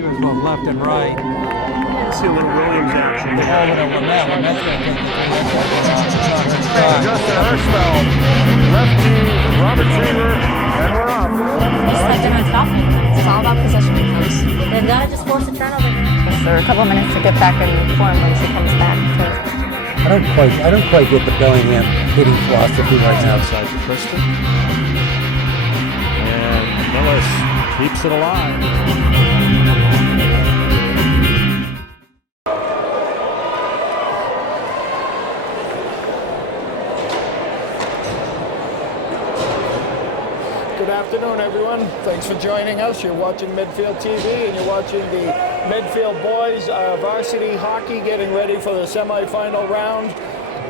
receivers both left and right. See a little Williams action. They're holding a Lamette. Lamette's going to take the Justin Hirschfeld, lefty, Robert Trieber, and we're off. Just like them in Falcon. It's all about possession becomes. They've got to just force a turnover here. There are a couple of minutes to get back in form when she comes back too. I don't quite get the Bellingham hitting philosophy right now. Outside to Kristen. And Millis keeps it alive. Good afternoon, everyone. Thanks for joining us. You're watching Medfield TV, and you're watching the Medfield boys varsity hockey getting ready for the semifinal round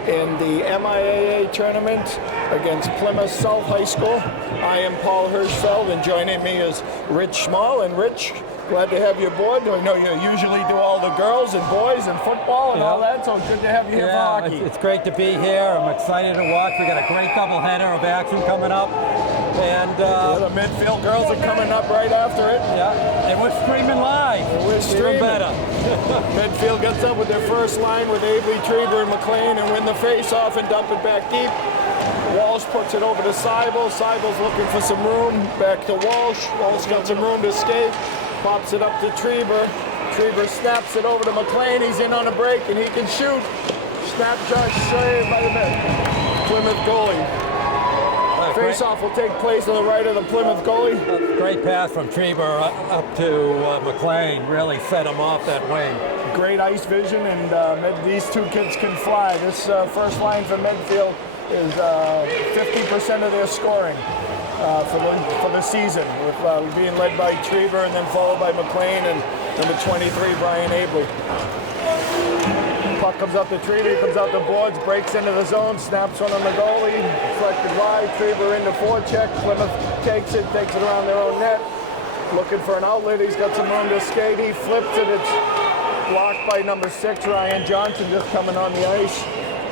in the MIAA tournament against Plymouth South High School. I am Paul Hirschfeld, and joining me is Rich Small. And Rich, glad to have you aboard. I know you usually do all the girls and boys and football and all that, so it's good to have you here for hockey. It's great to be here. I'm excited to watch. We got a great doubleheader of action coming up. And the Medfield girls are coming up right after it. Yeah, and we're streaming live. We're streaming. Even better. Medfield gets up with their first line with Abley, Trieber, and McLean, and win the face-off and dump it back deep. Walsh puts it over to Seibel. Seibel's looking for some room. Back to Walsh. Walsh got some room to skate. Pops it up to Trieber. Trieber snaps it over to McLean. He's in on a break, and he can shoot. Snap shot saved by the Plymouth goalie. Face-off will take place on the right of the Plymouth goalie. Great pass from Trieber up to McLean. Really set him off that wing. Great ice vision, and these two kids can fly. This first line for Medfield is 50% of their scoring for the season, with being led by Trieber and then followed by McLean and number 23, Brian Abley. Puck comes out to Trieber, comes out the boards, breaks into the zone, snaps one on the goalie, deflected wide, Trieber into forecheck, Plymouth takes it around their own net, looking for an outlet, he's got some room to skate, he flips it, it's blocked by number 6, Ryan Johnson, just coming on the ice.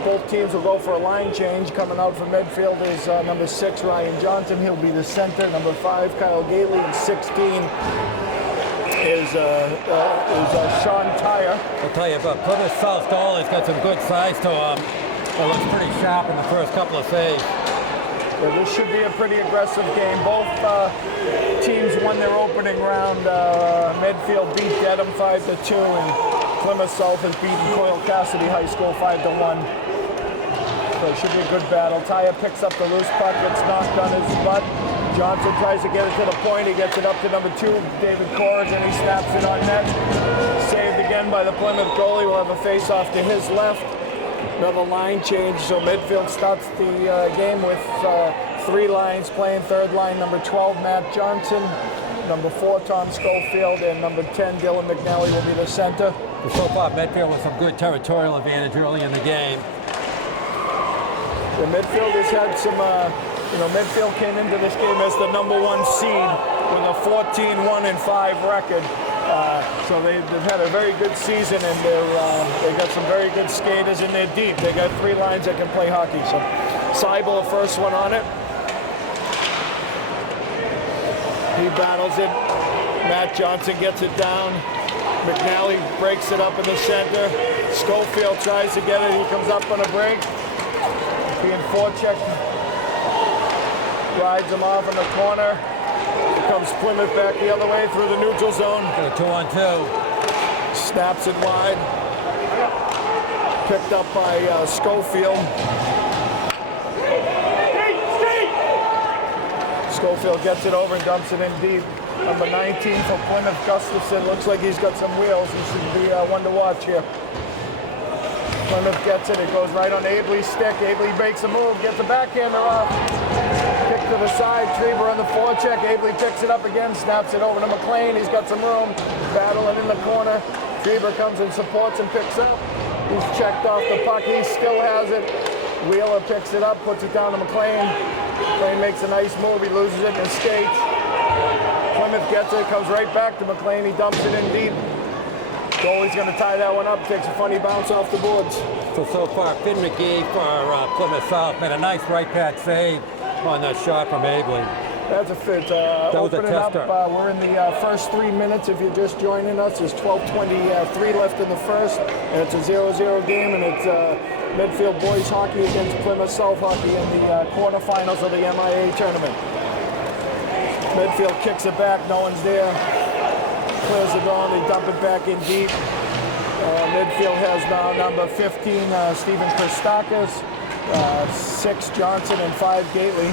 Both teams will go for a line change. Coming out from Medfield is number 6, Ryan Johnson, he'll be the center, number 5, Kyle Gailey, and 16 is Sean Tyre. I'll tell you about Plymouth South goalie's got some good size to him. It looks pretty sharp in the first couple of saves. Yeah, this should be a pretty aggressive game. Both teams won their opening round. Medfield beat Dedham 5-2, and Plymouth South has beaten Coyle Cassidy High School 5-1. So it should be a good battle. Tyre picks up the loose puck, gets knocked on his butt. Johnson tries to get it to the point. He gets it up to number 2, David Corrigan, and he snaps it on net. Saved again by the Plymouth goalie. We'll have a face-off to his left. Another line change. So Medfield starts the game with 3 lines playing. Third line, number 12, Matt Johnson. Number 4, Tom Schofield. And number 10, Dylan McNally will be the center. So far, Medfield with some good territorial advantage early in the game. The Medfield has had some... Medfield came into this game as the number 1 seed with a 14-1-5 record. So they've had a very good season, and they got some very good skaters, and they're deep. They got 3 lines that can play hockey. So Seibel, the first one on it. He battles it. Matt Johnson gets it down. McNally breaks it up in the center. Schofield tries to get it. He comes up on a break. Being forechecked. Rides him off in the corner. Here comes Plymouth back the other way through the neutral zone. Got a 2-on-2. Snaps it wide. Picked up by Schofield. Schofield gets it over and dumps it in deep. Number 19 for Plymouth, Gustafson. Looks like he's got some wheels. He should be one to watch here. Plymouth gets it. It goes right on Abley's stick. Abley makes a move. Gets the backhander off. Kick to the side. Trieber on the forecheck. Abley picks it up again. Snaps it over to McLean. He's got some room. Battling in the corner. Trieber comes and supports and picks up. He's checked off the puck. He still has it. Wheeler picks it up. Puts it down to McLean. McLean makes a nice move. He loses it in his skates. Plymouth gets it. Comes right back to McLean. He dumps it in deep. Goalie's going to tie that one up, takes a funny bounce off the boards. So far, Finn McGee for Plymouth South made a nice right pad save on that shot from Abley. That's a fit. was a Opening up, tester. we're in the first 3 minutes. If you're just joining us, there's 12:23 left in the first, and it's a 0-0 game, and it's Medfield boys hockey against Plymouth South hockey in the quarterfinals of the MIAA tournament. Medfield kicks it back, no one's there. Clears it on, they dump it back in deep. Medfield has now number 15, Stephen Christakis, 6 Johnson, and 5 Gately.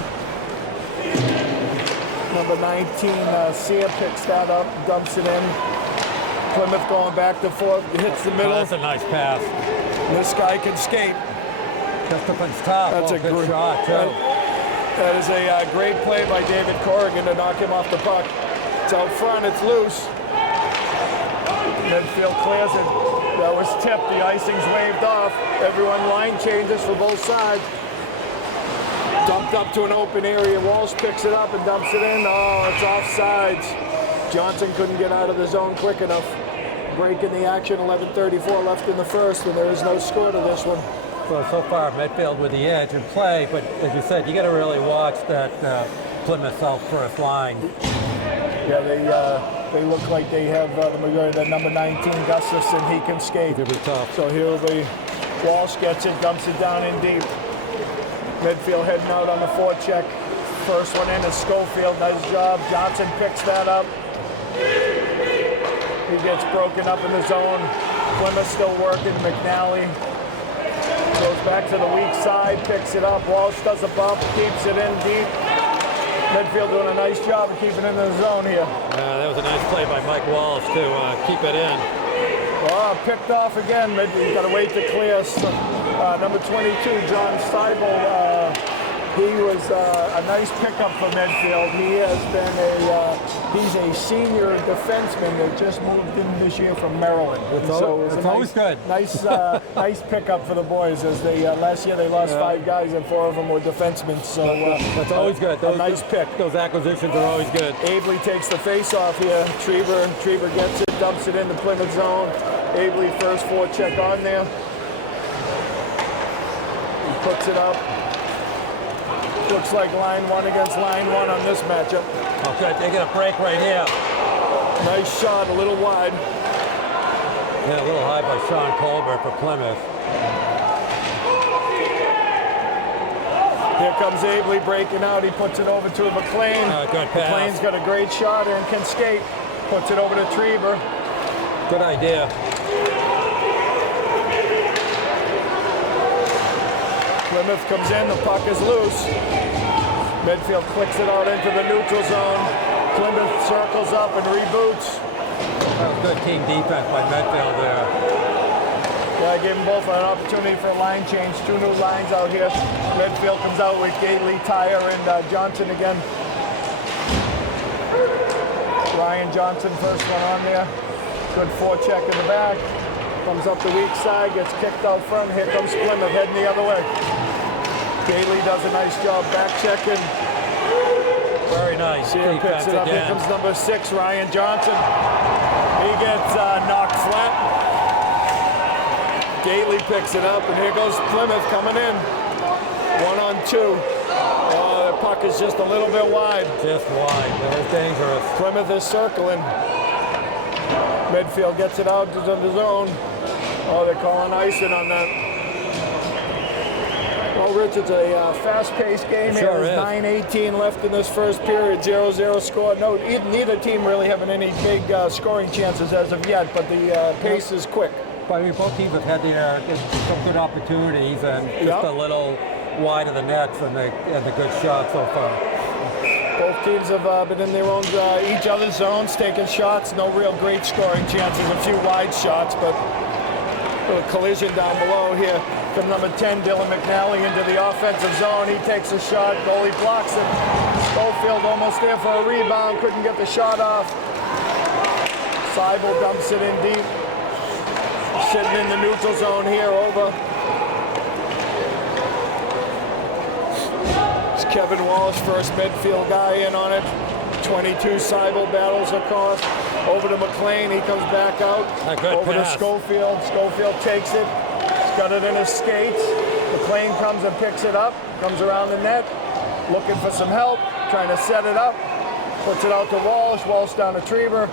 Number 19, Sia picks that up, dumps it in. Plymouth going back to forth, hits the middle. That's a nice pass. This guy can skate. Chesterton's top. That's a good great shot, too. That is a great play by David Corrigan to knock him off the puck. It's out front, it's loose. Medfield clears it. That was tipped, the icing's waved off. Everyone line changes for both sides. Dumped up to an open area. Walsh picks it up and dumps it in. Oh, it's offsides. Johnson couldn't get out of the zone quick enough. Break in the action, 11:34 left in the first, and there is no score to this one. So far, Medfield with the edge in play, but as you said, you got to really watch that Plymouth South first line. Yeah, they look like they have the majority. That number 19, Gustafson, he can skate. It'll be tough. So he'll be, Walsh gets it, dumps it down in deep. Medfield heading out on the forecheck. First one in is Schofield, nice job. Johnson picks that up. He gets broken up in the zone. Plymouth still working, McNally. Goes back to the weak side, picks it up. Walsh does a bump, keeps it in deep. Medfield doing a nice job of keeping it in the zone here. That was a nice play by Mike Walsh to keep it in. Oh, picked off again. Medfield's got to wait to clear. So, number 22, John Steibel. He was a nice pickup for Medfield. He has been he's a senior defenseman that just moved in this year from Maryland. It's always good. Nice pickup for the boys. As they last year they lost 5 guys and 4 of them were defensemen. So that's always good. A nice pick. Those acquisitions are always good. Abley takes the face-off here. Trieber gets it, dumps it in the Plymouth zone. Abley first forecheck on there. He puts it up. Looks like line 1 against line 1 on this matchup. Okay, they get a break right here. Nice shot, a little wide. Yeah, a little high by Sean Colbert for Plymouth. Here comes Abley breaking out. He puts it over to McLean. Good pass. McLean's got a great shot and can skate. Puts it over to Trieber. Good idea. Plymouth comes in, the puck is loose. Medfield clicks it out into the neutral zone. Plymouth circles up and reboots. That was good team defense by Medfield there. Yeah, I gave them both an opportunity for a line change. 2 new lines out here. Medfield comes out with Gately, Tyre, and Johnson again. Ryan Johnson, first one on there. Good forecheck in the back. Comes up the weak side, gets kicked out front. Here comes Plymouth heading the other way. Gately does a nice job back checking. Very nice. Here picks it up. Here comes number 6, Ryan Johnson. He gets knocked flat. Gately picks it up, and here goes Plymouth coming in. 1-on-2. Oh, the puck is just a little bit wide. Just wide. That was dangerous. Plymouth is circling. Medfield gets it out to the zone. Oh, they're calling icing on that. Well, Rich, it's a fast-paced game here. Sure There's 9:18 left in this first period. 0-0 score. No, neither team really having any big scoring chances as of yet, but the pace is quick. But I mean, both teams have had some good opportunities and just a little wide of the nets and the good shot so far. Both teams have been in their own, each other's zones, taking shots. No real great scoring chances. A few wide shots, but a little collision down below here. From number 10, Dylan McNally into the offensive zone. He takes a shot. Goalie blocks it. Schofield almost there for a rebound. Couldn't get the shot off. Seibel dumps it in deep. Sitting in the neutral zone here, over. It's Kevin Walsh, first Medfield guy in on it. 22 Seibel battles across. Over to McLean, he comes back out. Over to Schofield. Schofield takes it. He's got it in his skates. McLean comes and picks it up. Comes around the net. Looking for some help. trying to set it up. Puts it out to Walsh. Walsh down to Trieber.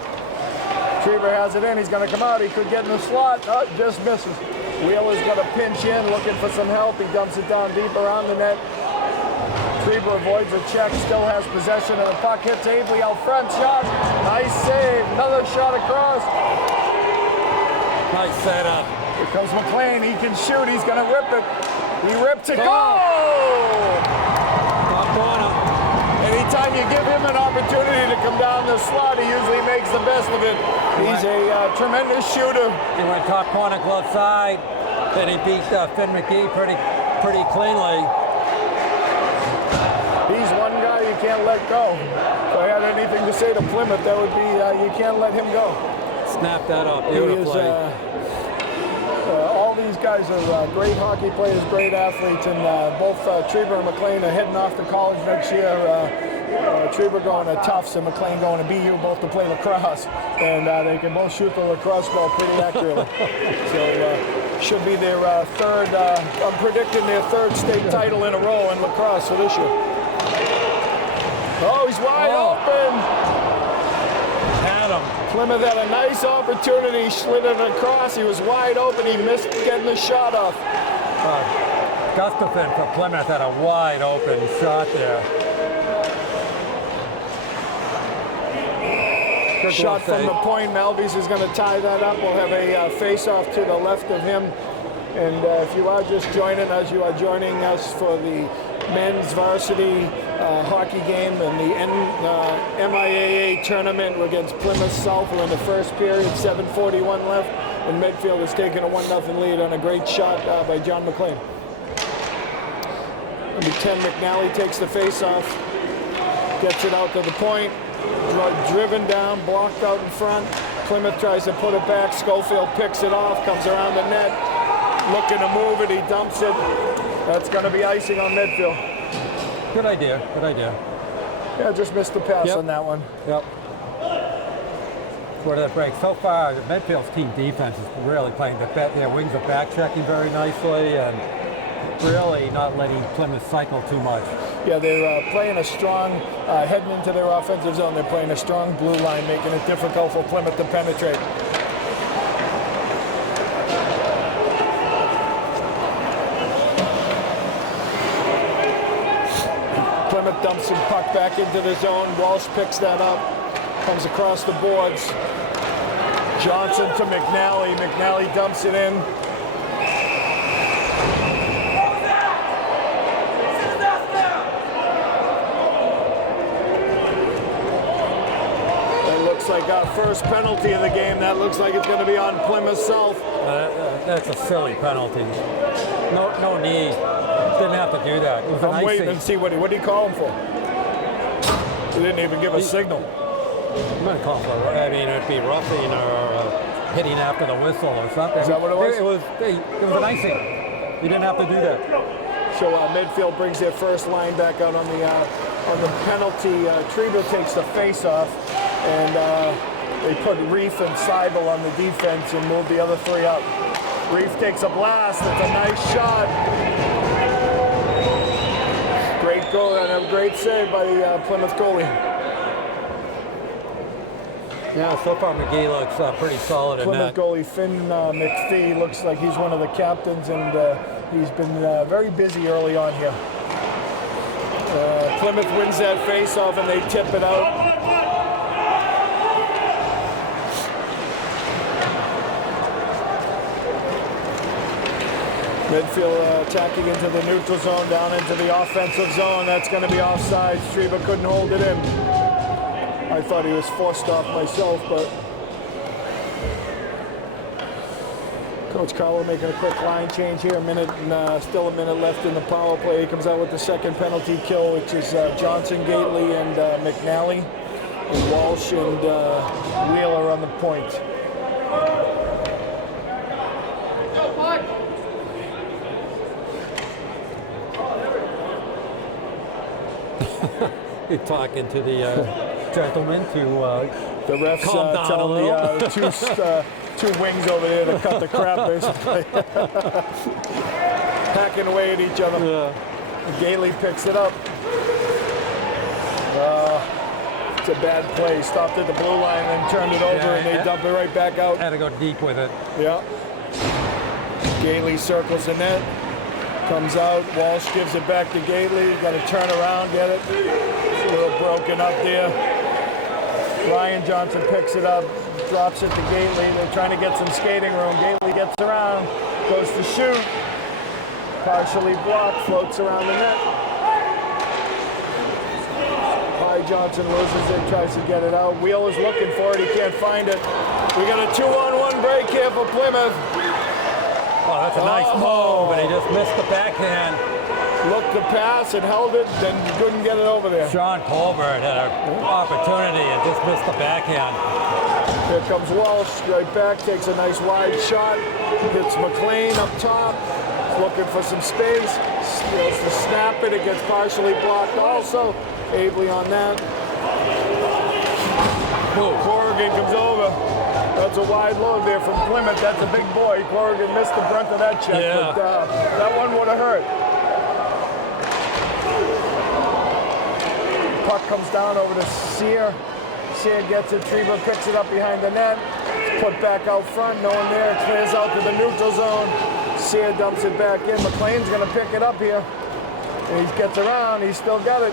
Trieber has it in. He's going to come out. He could get in the slot. Oh, just misses. Wheeler's going to pinch in, looking for some help. He dumps it down deep around the net. Trieber avoids a check. Still has possession of the puck. Hits Abley out front. Shot. Nice save. Another shot across. Nice setup. Here comes McLean. He can shoot. He's going to rip it. He ripped it. Goal! Top corner. Anytime you give him an opportunity to come down the slot, he usually makes the best of it. He's a tremendous shooter. He went top corner, glove side. Then he beat Finn McGee pretty cleanly. He's one guy you can't let go. If I had anything to say to Plymouth, that would be you can't let him go. Snap that up He beautifully. is, all these guys are great hockey players, great athletes, and both Trieber and McLean are heading off to college next year. Trieber going to Tufts and McLean going to BU, both to play lacrosse, and they can both shoot the lacrosse ball pretty accurately. So should be their third. I'm predicting their third state title in a row in lacrosse for this year. Oh, he's wide open. Plymouth had a nice opportunity, slid it across. He was wide open. He missed getting the shot off. Gustafson for Plymouth had a wide open shot there. Good Shot from the point. Malvies is going to tie that up. We'll have a face-off to the left of him. And if you are just joining us, you are joining us for the men's varsity hockey game and the MIAA tournament against Plymouth South. We're in the first period, 7:41 left, and Medfield has taken a 1-0 lead on a great shot by John McLean. Number 10, McNally takes the face-off, gets it out to the point, driven down, blocked out in front. Plymouth tries to put it back. Schofield picks it off, comes around the net, looking to move it. He dumps it. That's going to be icing on Medfield. Good idea. Good idea. Yeah, just missed the pass on that one. Yep. Where did that break? So far, Medfield's team defense is really playing their wings are back checking very nicely and really not letting Plymouth cycle too much. Yeah, they're playing a strong, heading into their offensive zone, they're playing a strong blue line, making it difficult for Plymouth to penetrate. Plymouth dumps some puck back into the zone. Walsh picks that up, comes across the boards. Johnson to McNally. McNally dumps it in. That looks like our first penalty of the game. That looks like it's going to be on Plymouth South. That's a silly penalty. No need. Didn't have to do that. It was I'm waiting and see what he call him for. He didn't even give a signal. I'm going to call for, I mean, it'd be roughing or hitting after the whistle or something. Is that what it was? It was an icing. You didn't have to do that. So Medfield brings their first line back out on the penalty. Trieber takes the face off, and they put Reef and Seibel on the defense and move the other three up. Reef takes a blast. It's a nice shot. Great goal and a great save by the Plymouth goalie. Yeah, so far McGee looks pretty solid in Plymouth that. goalie Finn McPhee looks like he's one of the captains, and he's been very busy early on here. Plymouth wins that face-off and they tip it out. Medfield attacking into the neutral zone, down into the offensive zone. That's going to be offside. Trieber couldn't hold it in. I thought he was forced off myself, but Coach Carlo making a quick line change here. Still a minute left in the power play. He comes out with the second penalty kill, which is Johnson, Gately, and McNally. And Walsh and Wheeler on the point. You're talking to the gentleman to the refs calm down telling the two wings over there to cut the crap, basically. Hacking away at each other. Yeah. Gately picks it up. It's a bad play. Stopped at the blue line and turned it over, and they dump it right back out. Had to go deep with it. Yeah. Gately circles the net. Comes out. Walsh gives it back to Gately. Got to turn around, get it. It's a little broken up there. Ryan Johnson picks it up, drops it to Gately. They're trying to get some skating room. Gately gets around, goes to shoot. Partially blocked, floats around the net. Johnson loses it, tries to get it out. Wheel is looking for it, he can't find it. We got a 2-on-1 break here for Plymouth. Oh, that's a nice move, and he just missed the backhand. Looked to pass and held it, then couldn't get it over there. Sean Colbert had an opportunity and just missed the backhand. Here comes Walsh, right back, takes a nice wide shot, hits McLean up top, looking for some space, goes to snap it, it gets partially blocked also. Abley on that. Corrigan comes over. That's a wide load there from Plymouth. That's a big boy. Corrigan missed the brunt of that check, but that one would have hurt. Puck comes down over to Sear. Sear gets it. Treber picks it up behind the net. Put back out front. No one there. Clears out to the neutral zone. Sear dumps it back in. McLean's going to pick it up here. And he gets around. He's still got it.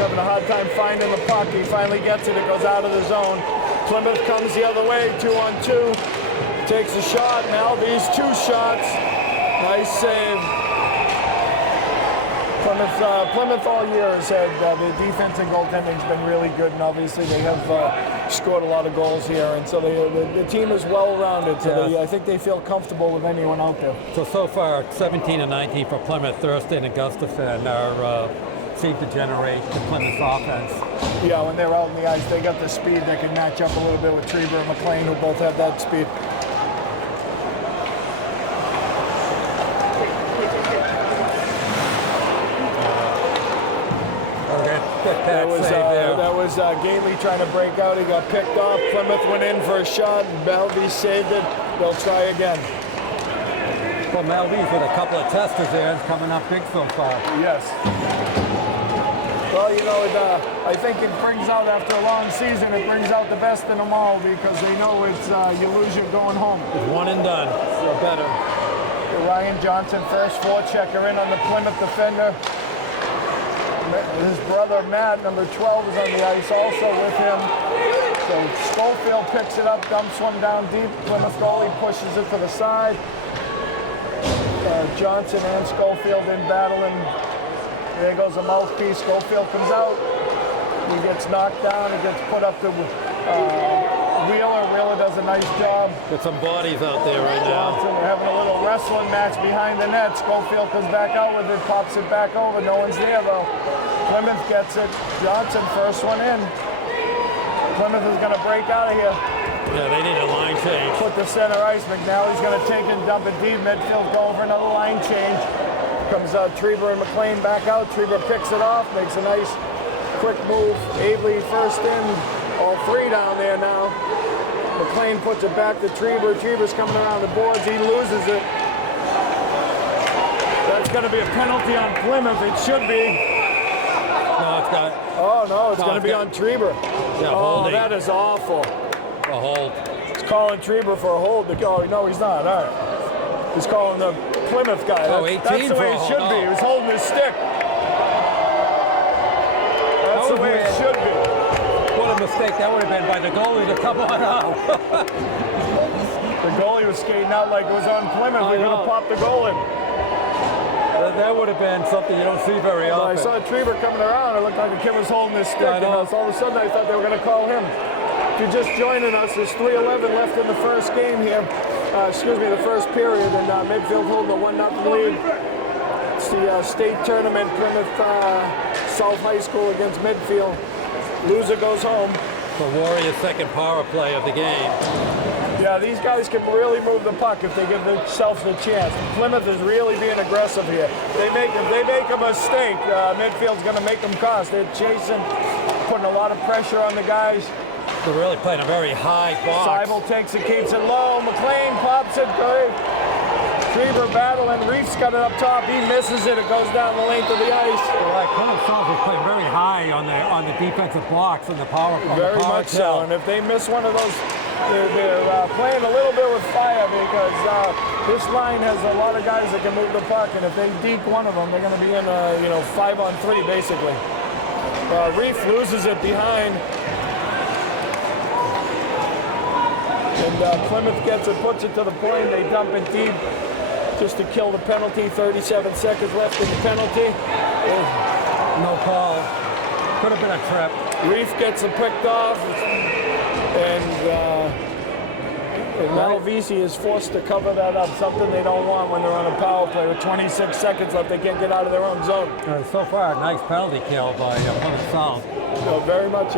Having a hard time finding the puck. He finally gets it. It goes out of the zone. Plymouth comes the other way, 2-on-2. Takes a shot. Now these 2 shots. Nice save. Plymouth all year has had the defense and goaltending has been really good, and obviously they have scored a lot of goals here, and so the team is well-rounded. So I think they feel comfortable with anyone out there. So far, 17-19 for Plymouth. Thurston and Gustafson are seem to generate the Plymouth offense. Yeah, when they're out on the ice, they got the speed that can match up a little bit with Treber and McLean, who both have that speed. That was Gately trying to break out. He got picked off. Plymouth went in for a shot, and Malvey saved it. They'll try again. Well, Malvey's with a couple of testers there. It's coming up big so far. Yes. Well, you know, I think it brings out, after a long season, it brings out the best in them all, because they know it's you lose, you're going home. It's one and done. Or better. Ryan Johnson, first forechecker in on the Plymouth defender. His brother Matt, number 12, is on the ice also with him. So Schofield picks it up, dumps one down deep. Plymouth goalie pushes it to the side. Johnson and Schofield in battling. There goes a mouthpiece. Schofield comes out. He gets knocked down. He gets put up to Wheeler. Wheeler does a nice job. Got some bodies out there right now. Johnson, they're having a little wrestling match behind the net. Schofield comes back out with it, pops it back over. No one's there though. Plymouth gets it. Johnson, first one in. Plymouth is going to break out of here. Yeah, they need a line change. Put the center ice. McNally's going to take it and dump it deep. Medfield go over another line change. Comes out Treber and McLean back out. Treber picks it off, makes a nice quick move. Abley first in. All 3 down there now. McLean puts it back to Treber. Treber's coming around the boards. He loses it. That's going to be a penalty on Plymouth. It should be. No, it's got. Oh, no, it's going to be on Treber. Yeah, oh, holding. that is awful. A hold. He's calling Treber for a hold. Oh, no, he's not. All right. He's calling the Plymouth guy. Oh, 18 that's the way it should be. He was holding his stick. That's the way it should be. What a mistake that would have been by the goalie to come on out. The goalie was skating out like it was on Plymouth. We could have popped the goal in. That would have been something you don't see very often. I saw Treber coming around. It looked like the kid was holding his stick. And all of a sudden, I thought they were going to call him. If you're just joining us, there's 3:11 left in the first game here. The first period, and Medfield holding a 1-0 lead. It's the state tournament, Plymouth South High School against Medfield. Loser goes home. The Warriors' second power play of the game. Yeah, these guys can really move the puck if they give themselves a chance. Plymouth is really being aggressive here. If they make a mistake, Medfield's going to make them cost. They're chasing, putting a lot of pressure on the guys. They're really playing a very high box. Seibel takes it, keeps it low. McLean pops it. Great. Trieber battling. Reef's got it up top. He misses it. It goes down the length of the ice. Like Plymouth South was playing very high on the defensive blocks and the power. Very much so. And if they miss one of those, they're playing a little bit with fire because this line has a lot of guys that can move the puck. And if they deke one of them, they're going to be in 5-on-3 basically. Reef loses it behind. And Plymouth gets it, puts it to the point. They dump it deep just to kill the penalty. 37 seconds left in the penalty. No call. Could have been a trip. Reef gets it picked off. And now VC is forced to cover that up, something they don't want when they're on a power play. With 26 seconds left, they can't get out of their own zone. So far, a nice penalty kill by Plymouth South. So very much,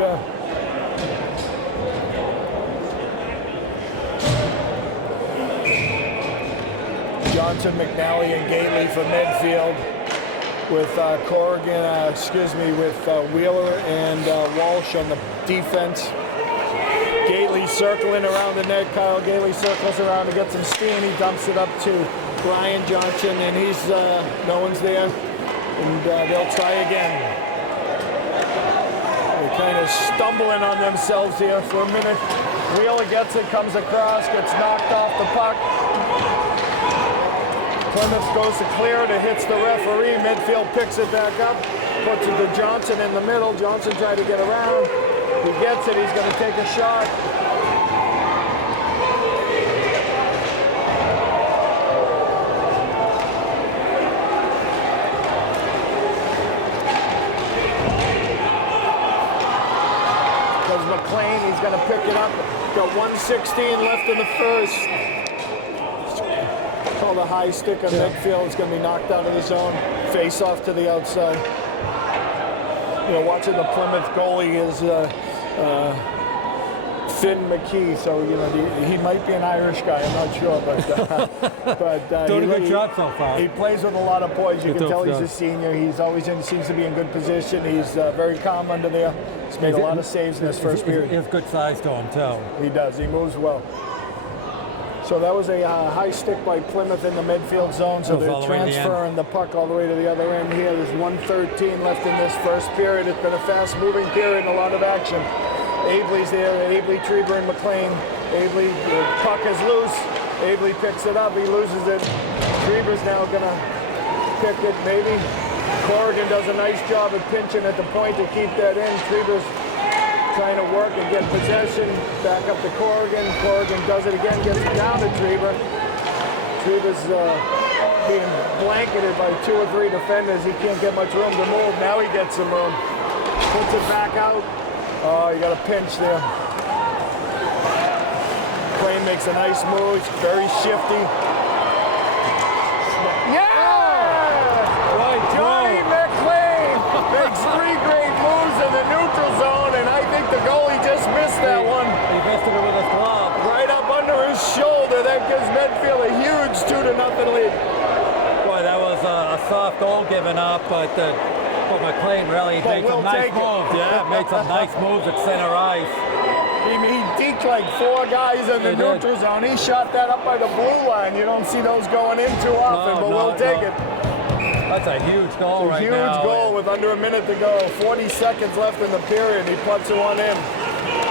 Johnson, McNally, and Gately for Medfield, with Corrigan, with Wheeler and Walsh on the defense. Gately circling around the net. Kyle Gately circles around to get some steam. He dumps it up to Brian Johnson, and he's no one's there, and they'll try again. They're kind of stumbling on themselves here for a minute. Wheeler gets it, comes across, gets knocked off the puck. Plymouth goes to clear it, it hits the referee. Medfield picks it back up, puts it to Johnson in the middle. Johnson tried to get around. He gets it, he's going to take a shot. Because McLean, he's going to pick it up. Got 1:16 left in the first. Called a high stick on Medfield. It's going to be knocked out of the zone. Face off to the outside. Watching the Plymouth goalie is Finn McKee, so he might be an Irish guy. I'm not sure, but doing a good job so far. He plays with a lot of poise. You can tell he's a senior. He's always seems to be in good position. He's very calm under there. He's made a lot of saves in this first period. He has good size to him too. He does. He moves well. So that was a high stick by Plymouth in the midfield zone. So they're transferring the puck all the way to the other end here. There's 1:13 left in this first period. It's been a fast-moving period and a lot of action. Abley's there. Abley, Trieber, and McLean. Abley, the puck is loose. Abley picks it up. He loses it. Trieber's now going to pick it, maybe. Corrigan does a nice job of pinching at the point to keep that in. Trieber's trying to work and get possession. Back up to Corrigan. Corrigan does it again, gets it down to Trieber. Trieber's being blanketed by 2 or 3 defenders. He can't get much room to move. Now he gets some room. Puts it back out. Oh, you got a pinch there. McLean makes a nice move. He's very shifty. Johnny McLean makes 3 great moves in the neutral zone, and I think the goalie just missed that one. He missed it with his glove. Right up under his shoulder. That gives Medfield a huge 2-0 lead. Boy, that was a soft goal given up, but McLean really made some nice moves. Yeah, made some nice moves at center ice. He deked like 4 guys in the neutral zone. He shot that up by the blue line. You don't see those going in too often, but we'll take it. That's a huge goal right now. Huge goal with under a minute to go. 40 seconds left in the period. He puts it one in.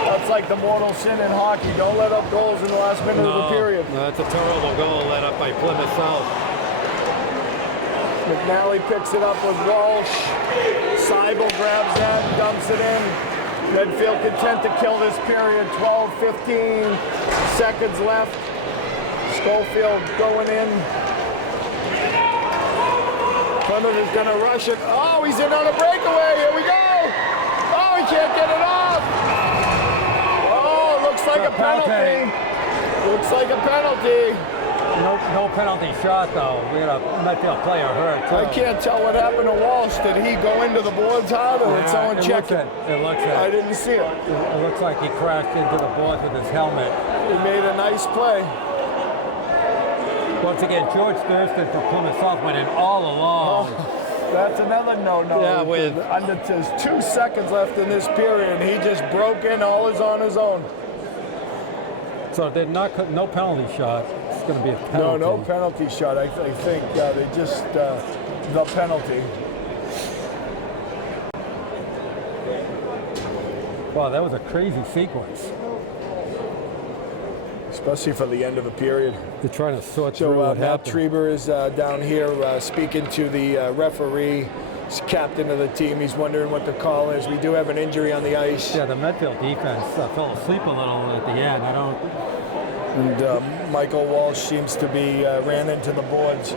That's like the mortal sin in hockey. Don't let up goals in the last minute of the period. No, that's a terrible goal let up by Plymouth South. McNally picks it up with Walsh. Seibel grabs that and dumps it in. Medfield content to kill this period. 12, 15 seconds left. Schofield going in. Plymouth is going to rush it. Oh, he's in on a breakaway. Here we go. Oh, he can't get it off. Oh, looks like a penalty. Looks like a penalty. No penalty shot, though. We had a Medfield player hurt, too. I can't tell what happened to Walsh. Did he go into the boards hard, or did someone check it? It looks like. I didn't see it. It looks like he crashed into the boards with his helmet. He made a nice play. Once again, George Thurston for Plymouth South went in all along. Oh, that's another no-no. Yeah, with under 2 seconds left in this period, and he just broke in all on his own. So no penalty shot. going to be a No, penalty. no penalty shot. I think they just the penalty. Wow, that was a crazy sequence. Especially for the end of the period. They're trying to sort through So what Matt happened. Treber is down here speaking to the referee. He's captain of the team. He's wondering what the call is. We do have an injury on the ice. Yeah, the Medfield defense fell asleep a little at the end. I don't. And Michael Walsh seems to be ran into the boards.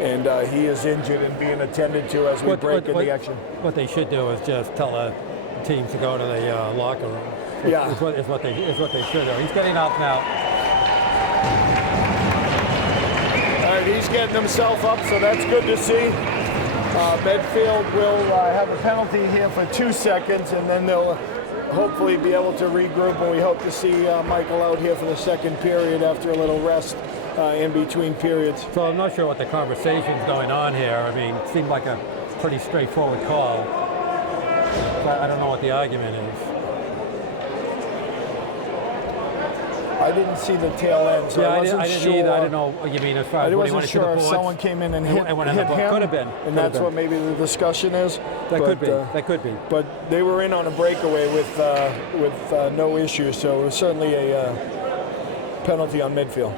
And he is injured and being attended to as we break in the action. What they should do is just tell the teams to go to the locker room. Yeah. Is what they should do. He's getting up now. All right, he's getting himself up, so that's good to see. Medfield will have a penalty here for 2 seconds, and then they'll hopefully be able to regroup, and we hope to see Michael out here for the second period after a little rest in between periods. So I'm not sure what the conversation's going on here. I mean, it seemed like a pretty straightforward call. But I don't know what the argument is. I didn't see the tail end, so I wasn't I didn't sure. either. I didn't know what you mean as far as I what he wasn't wanted to sure the if boards. someone came in and hit, It went in hit the board. him. Could have been. And that's what maybe the discussion is. That but, could be. That could be. But they were in on a breakaway with no issues, so it was certainly a penalty on Medfield.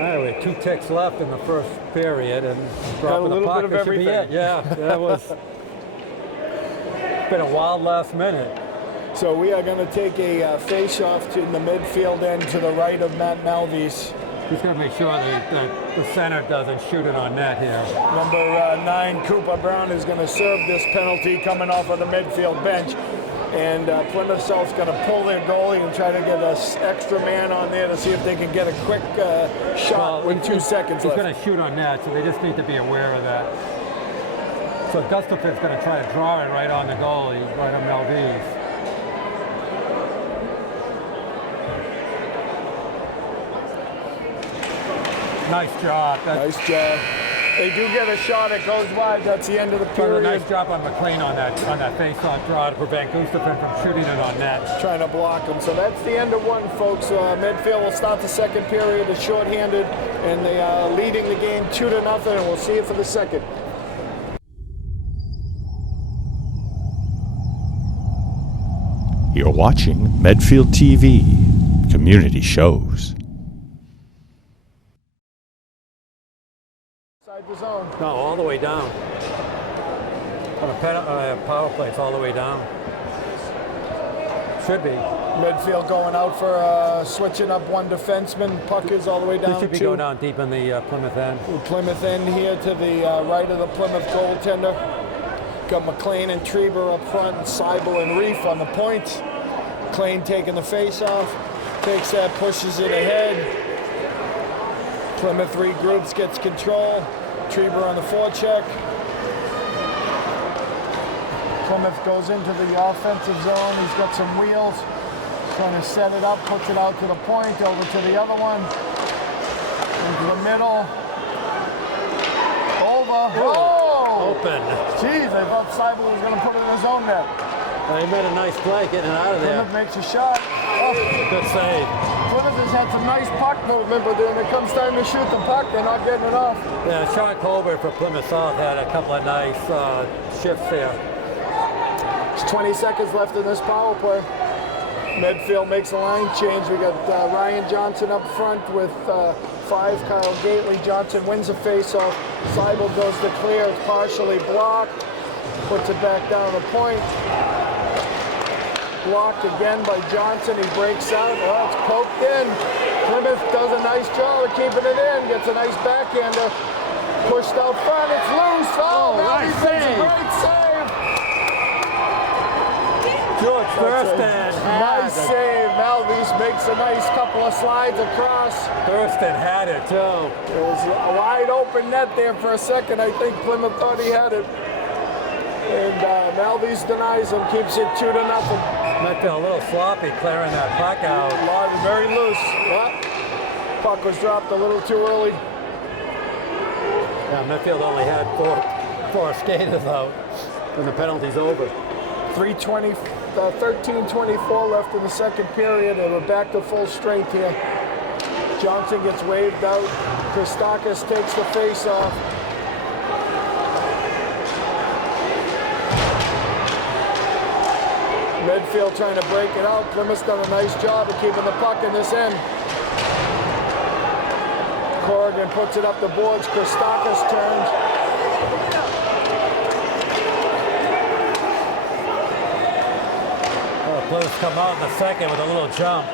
All right, we had 2 ticks left in the first period, and Got a dropping the little puck. bit of That should be everything. it. Yeah, that was. Been a wild last minute. So we are going to take a face-off to the midfield end to the right of Matt Malvies. He's going to make sure that the center doesn't shoot it on net here. Number 9, Cooper Brown, is going to serve this penalty coming off of the midfield bench. And Plymouth South's going to pull their goalie and try to get an extra man on there to see if they can get a quick shot with 2 seconds He's left. going to shoot on net, so they just need to be aware of that. So Gustafson's going to try to draw it right on the goalie, right on Malvies. Nice job. Nice job. They do get a shot. It goes wide. That's the end of the That was a period. nice job on McLean on that face-off draw to prevent Gustafson from shooting it on net. Trying to block them. So that's the end of one, folks. Medfield will start the second period. It's shorthanded, and they are leading the game 2-0, and we'll see you for the second. You're watching Medfield TV, community shows. Inside the zone. No, all the way down. On a power play, it's all the way down. Should be. Medfield going out for switching up one defenseman. Puck is all the way He down should be 2. going down deep in the Plymouth end. Plymouth end here to the right of the Plymouth goaltender. Got McLean and Treber up front, and Seibel and Reef on the points. McLean taking the face off, takes that, pushes it ahead. Plymouth regroups, gets control. Treber on the forecheck. Plymouth goes into the offensive zone. He's got some wheels. Trying to set it up, puts it out to the point, over to the other one. Into the middle. Over. Oh! Open. Jeez, I thought Seibel was going to put it in his own net. He made a nice play getting it out of there. Plymouth makes a shot. Oh. Good save. Plymouth has had some nice puck movement, but when it comes time to shoot the puck, they're not getting it off. Yeah, Sean Colbert for Plymouth South had a couple of nice shifts there. There's 20 seconds left in this power play. Medfield makes a line change. We got Ryan Johnson up front with 5, Kyle Gately. Johnson wins the face-off. Seibel goes to clear. It's partially blocked. Puts it back down the point. Blocked again by Johnson. He breaks out. Oh, it's poked in. Plymouth does a nice job of keeping it in. Gets a nice backhander. Pushed out front. It's loose. Oh, nice Malvies makes a save. great save. George Thurston. Nice save. Malvies makes a nice couple of slides across. Thurston had it too. It was a wide open net there for a second. I think Plymouth thought he had it. And Malvies denies him, keeps it 2-0. Medfield a little sloppy clearing that puck out. Very loose. Yeah. Puck was dropped a little too early. Yeah, Medfield only had four skaters out, and the penalty's over. 3:20 13:24 left in the second period, and we're back to full strength here. Johnson gets waved out. Christakis takes the face off. Medfield trying to break it out. Plymouth's done a nice job of keeping the puck in this end. Corrigan puts it up the boards. Christakis turns. Plymouth come out in the second with a little jump.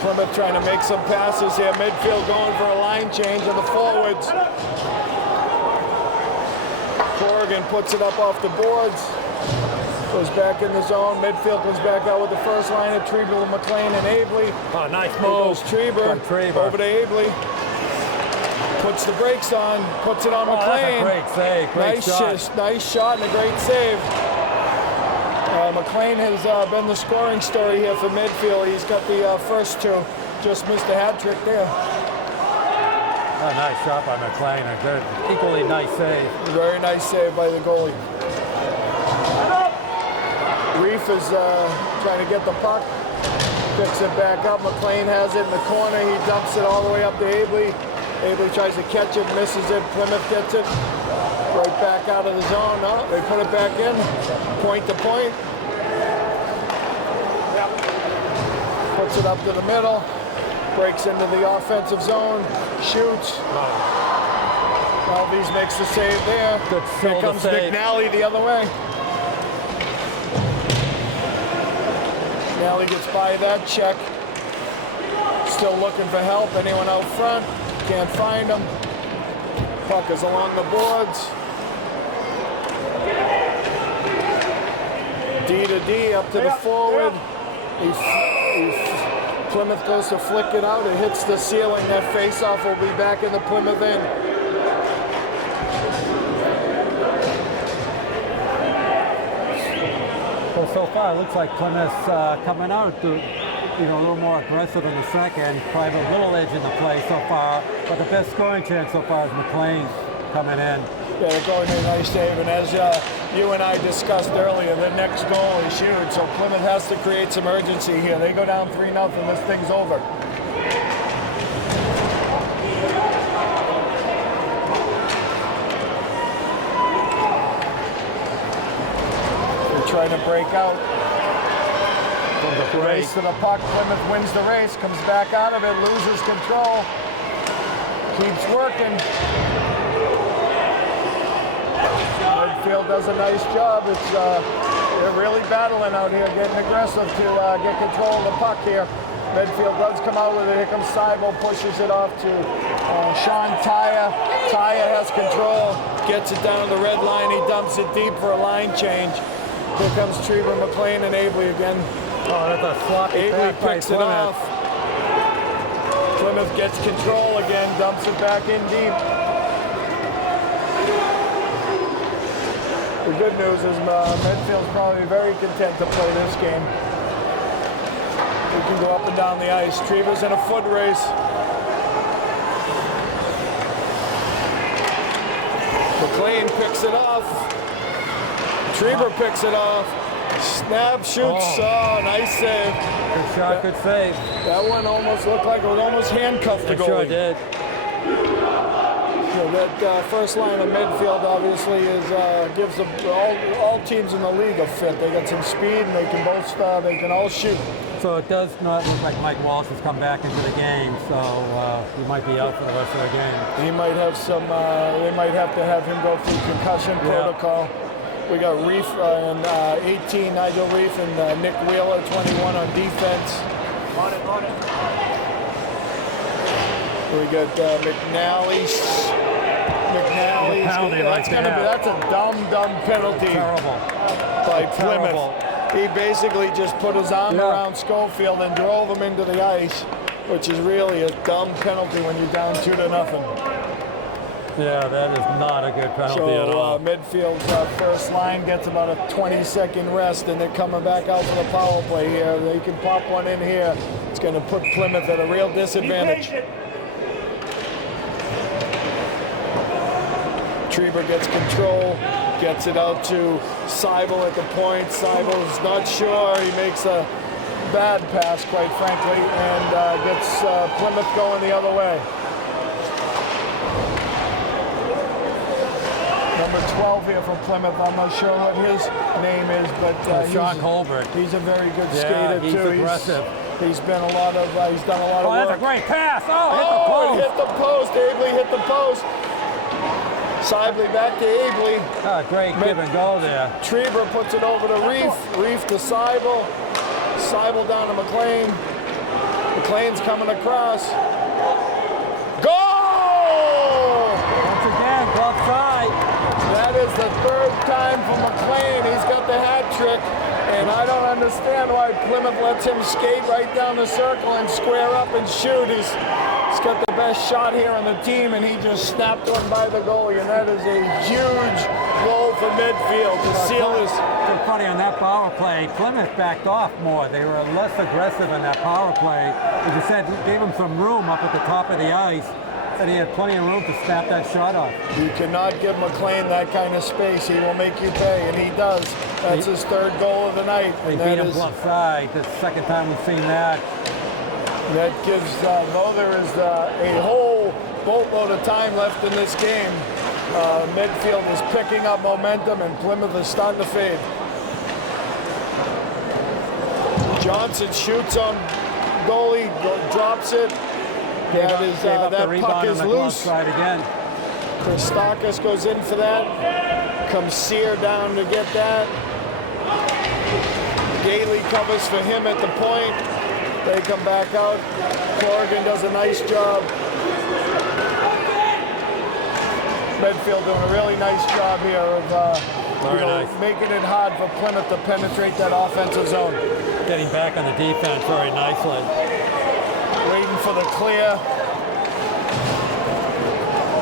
Plymouth trying to make some passes here. Medfield going for a line change on the forwards. Corrigan puts it up off the boards. Goes back in the zone. Midfield comes back out with the first line of Treber, McLean, and Abley. Oh, nice There move. goes Treber. Over to Abley. Puts the brakes on. Puts it on McLean. That's a great save. Great shot. Nice shot and a great save. McLean has been the scoring story here for Medfield. He's got the first two. Just missed a hat trick there. Oh, nice shot by McLean. A good, equally nice save. Very nice save by the goalie. Reef is trying to get the puck. Picks it back up. McLean has it in the corner. He dumps it all the way up to Abley. Abley tries to catch it, misses it. Plymouth gets it. Right back out of the zone. Oh, they put it back in. Point to point. Puts it up to the middle. Breaks into the offensive zone. Shoots. Alves makes the save there. Here comes McNally the other way. McNally gets by that check. Still looking for help. Anyone out front? Can't find him. Puck is along the boards. D to D up to the forward. Plymouth goes to flick it out. It hits the ceiling. That face-off will be back in the Plymouth end. Well, so far it looks like Plymouth's coming out to, a little more aggressive in the second. Probably a little edge in the play so far, but the best scoring chance so far is McLean coming in. Yeah, they're going to a nice save, and as you and I discussed earlier, the next goal is huge, so Plymouth has to create some urgency here. They go down 3-0, this thing's over. They're trying to break out. Race to the puck. Plymouth wins the race, comes back out of it, loses control, keeps working. Medfield does a nice job. They're really battling out here, getting aggressive to get control of the puck here. Medfield does come out with it. Here comes Seibel, pushes it off to Sean Taya. Taya has control, gets it down the red line. He dumps it deep for a line change. Here comes Treber, McLean, and Abley again. Oh, that's a sloppy Abley pass by picks it off. Plymouth gets control again, dumps it back in deep. The good news is Medfield's probably very content to play this game. We can go up and down the ice. Treber's in a foot race. McLean picks it off. Treber picks it off. Snap, shoots. Oh, nice save. Good shot, good save. That one almost looked like it was almost handcuffed the goalie. Sure did. That first line of midfield obviously gives all teams in the league a fit. They got some speed and they can all shoot. So it does not look like Mike Walsh has come back into the game, so he might be out for the rest of the game. He might have some. They might have to have him go through concussion protocol. We got Reef and 18, Nigel Reef, and Nick Wheeler, 21 on defense. On it. We got McNally's. That's a dumb penalty. Terrible. By Plymouth. He basically just put his arm around Schofield and drove him into the ice, which is really a dumb penalty when you're down 2-0. Yeah, that is not a good penalty at all. Midfield's first line gets about a 20-second rest, and they're coming back out for the power play here. They can pop one in here. It's going to put Plymouth at a real disadvantage. Treber gets control. Gets it out to Seibel at the point. Seibel's not sure. He makes a bad pass, quite frankly, and gets Plymouth going the other way. Number 12 here from Plymouth. I'm not sure what his name is, but Sean Colbert. He's a very good Yeah, skater he's too. aggressive. He's been a lot of. He's done a lot of Oh, work. that's a great pass. Oh, Oh, hit hit the post. Abley hit the post. Sibley back to Abley. the post. Oh, great give and go there. Trieber puts it over to Reef. Reef to Seibel. Seibel down to McLean. McLean's coming across. Goal! Once again, glove side. That is the third time for McLean. He's got the hat trick. And I don't understand why Plymouth lets him skate right down the circle and square up and shoot. He's got the best shot here on the team, and he just snapped one by the goalie. And that is a huge goal for Medfield to seal his. It's funny on that power play. Plymouth backed off more. They were less aggressive in that power play. As you said, gave him some room up at the top of the ice. And he had plenty of room to snap that shot off. You cannot give McLean that kind of space. He will make you pay, and he does. That's his third goal of the night. They beat him glove side. That's the second time we've seen that. That gives, though there is a whole boatload of time left in this game, Medfield is picking up momentum, and Plymouth is starting to fade. Johnson shoots him. Goalie drops it. That is that puck is loose. Again. Christakis goes in for that. Comes Sear down to get that. Gailey covers for him at the point. They come back out. Corrigan does a nice job. Medfield doing a really nice job here of making it hard for Plymouth to penetrate that offensive zone. Getting back on the defense very nicely. Waiting for the clear.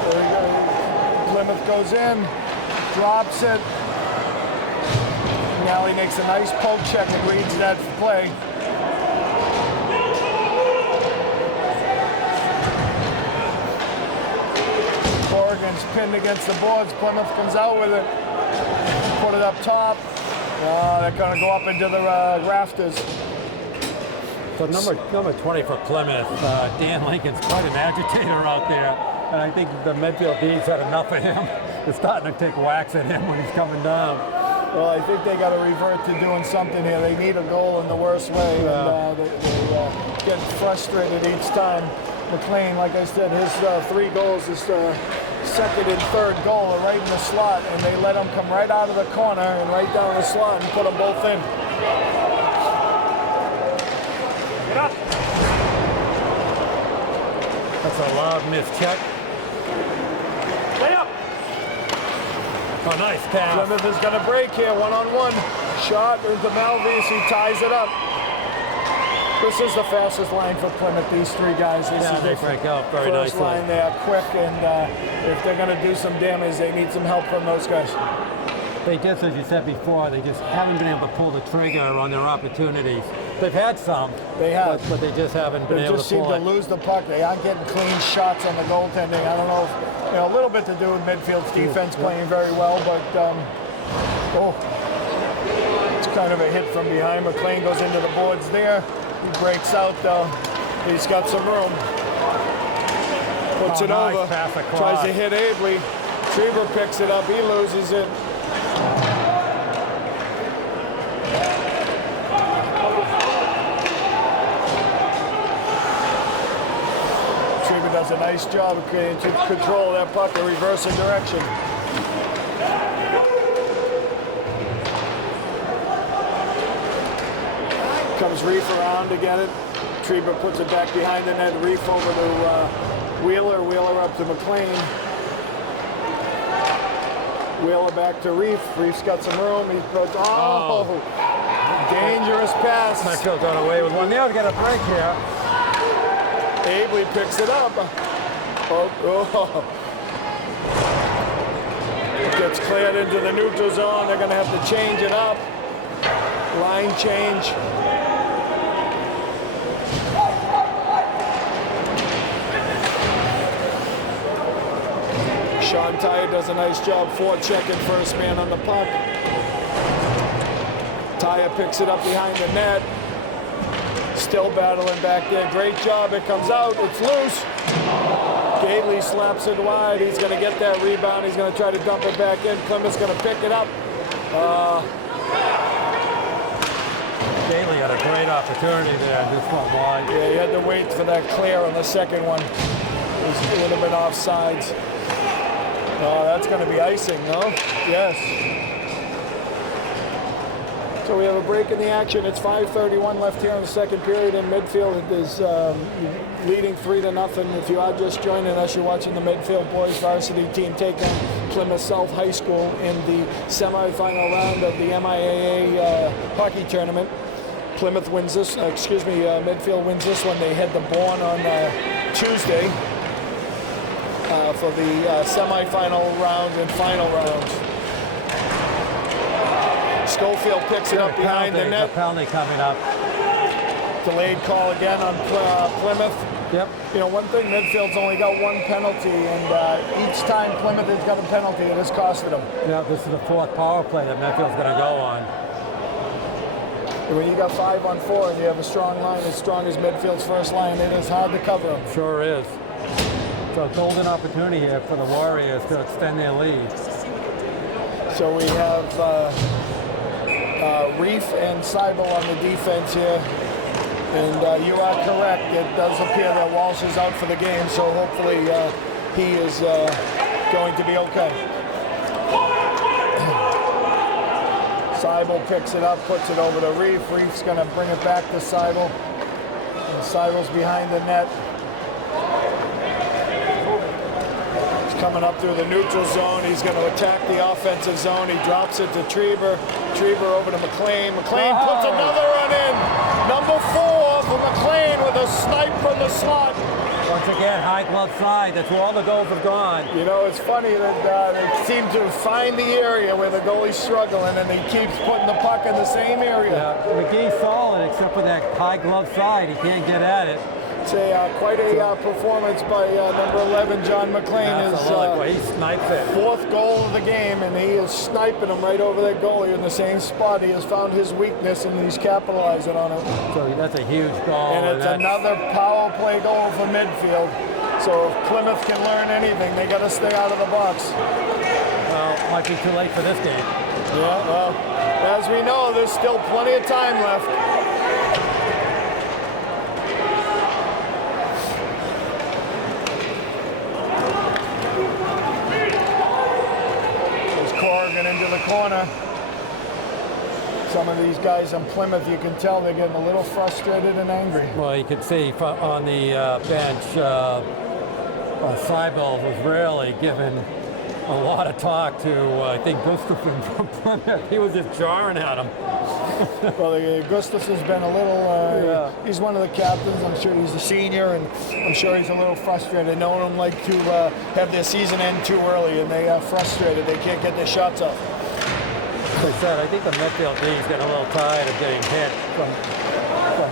There we go. Plymouth goes in, drops it. Now he makes a nice poke check and reads that play. Corrigan's pinned against the boards. Plymouth comes out with it. Put it up top. They're going to go up into the rafters. So number 20 for Plymouth, Dan Lincoln's quite an agitator out there. And I think the Medfield D's had enough of him. They're starting to take whacks at him when he's coming down. Well, I think they got to revert to doing something here. They need a goal in the worst way, and they get frustrated each time. McLean, like I said, his 3 goals, his second and third goal are right in the slot, and they let him come right out of the corner and right down the slot and put them both in. Get up. That's a loud miss check. Stay up. Oh, nice pass. Plymouth is going to break here, one-on-one. Shot into Malvis, he ties it up. This is the fastest line for Plymouth, these 3 guys. This is they the break out very first nicely. line. They are quick, and if they're going to do some damage, they need some help from those guys. They just, as you said before, they just haven't been able to pull the trigger on their opportunities. They've had some, They have. but they just haven't been They able just to seem pull to it. lose the puck. They aren't getting clean shots on the goaltending. I don't know if, a little bit to do with Medfield's defense playing very well, but it's kind of a hit from behind. McLean goes into the boards there. He breaks out though. He's got some room. Puts it nice over. pass across. Tries to hit Abley. Trieber picks it up. He loses it. Trieber does a nice job of control that puck and reverse the direction. Comes Reef around to get it. Trieber puts it back behind the net. Reef over to Wheeler. Wheeler up to McLean. Wheeler back to Reef. Reef's got some room. He puts, dangerous pass. Medfield got away with one. Now we got a break here. Abley picks it up. It gets cleared into the neutral zone. They're going to have to change it up. Line change. Sean Tye does a nice job forechecking first man on the puck. Tye picks it up behind the net. Still battling back there. Great job. It comes out. It's loose. Gately slaps it wide. He's going to get that rebound. He's going to try to dump it back in. Plymouth's going to pick it up. Gately had a great opportunity there and just went wide. Yeah, he had to wait for that clear on the second one. It would have been offsides. Oh, that's going to be icing, no? Yes. So we have a break in the action. It's 5:31 left here in the second period, and Medfield is leading 3-0. If you are just joining us, you're watching the Medfield boys varsity team take on Plymouth South High School in the semifinal round of the MIAA hockey tournament. Plymouth wins this. Medfield wins this one. They head to Bourne on Tuesday for the semifinal rounds and final rounds. Schofield picks it up behind the net. A penalty coming up. Delayed call again on Plymouth. Yep. You know, one thing, Medfield's only got one penalty, and each time Plymouth has got a penalty, it has costed them. Yeah, this is the fourth power play that Medfield's going to go on. And when you got 5-on-4 and you have a strong line as strong as Medfield's first line, it is hard to cover them. Sure is. So a golden opportunity here for the Warriors to extend their lead. So we have Reef and Seibel on the defense here. And you are correct. It does appear that Walsh is out for the game, so hopefully he is going to be okay. Seibel picks it up, puts it over to Reef. Reef's going to bring it back to Seibel. And Seibel's behind the net. He's coming up through the neutral zone. He's going to attack the offensive zone. He drops it to Trieber. Trieber over to McLean. McLean puts another one in. Number 4 for McLean with a snipe from the slot. Once again, high glove side. That's where all the goals have gone. You know, it's funny that they seem to find the area where the goalie's struggling, and he keeps putting the puck in the same area. Yeah, McGee's solid except for that high glove side. He can't get at it. It's quite a performance by number 11, John McLean. He snipes it. 4th goal of the game, and he is sniping him right over that goalie in the same spot. He has found his weakness, and he's capitalizing on it. So that's a huge goal. And it's another power play goal for Medfield. So if Plymouth can learn anything, they got to stay out of the box. Well, might be too late for this game. Yeah, well, as we know, there's still plenty of time left. Corrigan into the corner. Some of these guys on Plymouth, you can tell they're getting a little frustrated and angry. Well, you can see on the bench, Seibel was really giving a lot of talk to, I think, Gustafson from Plymouth. He was just jarring at him. Well, Gustafson's been a little, he's one of the captains. I'm sure he's a senior, and I'm sure he's a little frustrated. No one like to have their season end too early, and they are frustrated. They can't get their shots off. As I said, I think the Medfield D is getting a little tired of getting hit from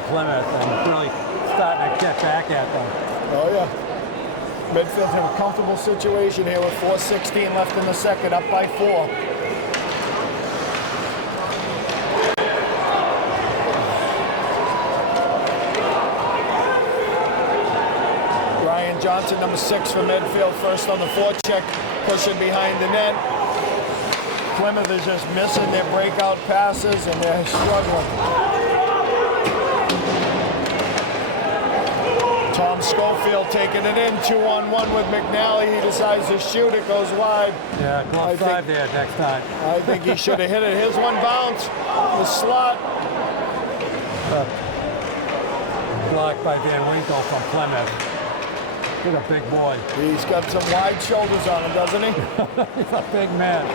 Plymouth and really starting to get back at them. Oh, yeah. Medfield have a comfortable situation here with 4:16 left in the second, up by 4. Johnson, number 6 for Medfield, first on the forecheck, pushing behind the net. Plymouth is just missing their breakout passes, and they're struggling. Tom Schofield taking it in, 2-on-1 with McNally. He decides to shoot, it goes wide. Yeah, glove side there next time. I think he should have hit it. Here's one bounce, the slot. Blocked by Van Winkle from Plymouth. He's a big boy. He's got some wide shoulders on him, doesn't he? He's a big man.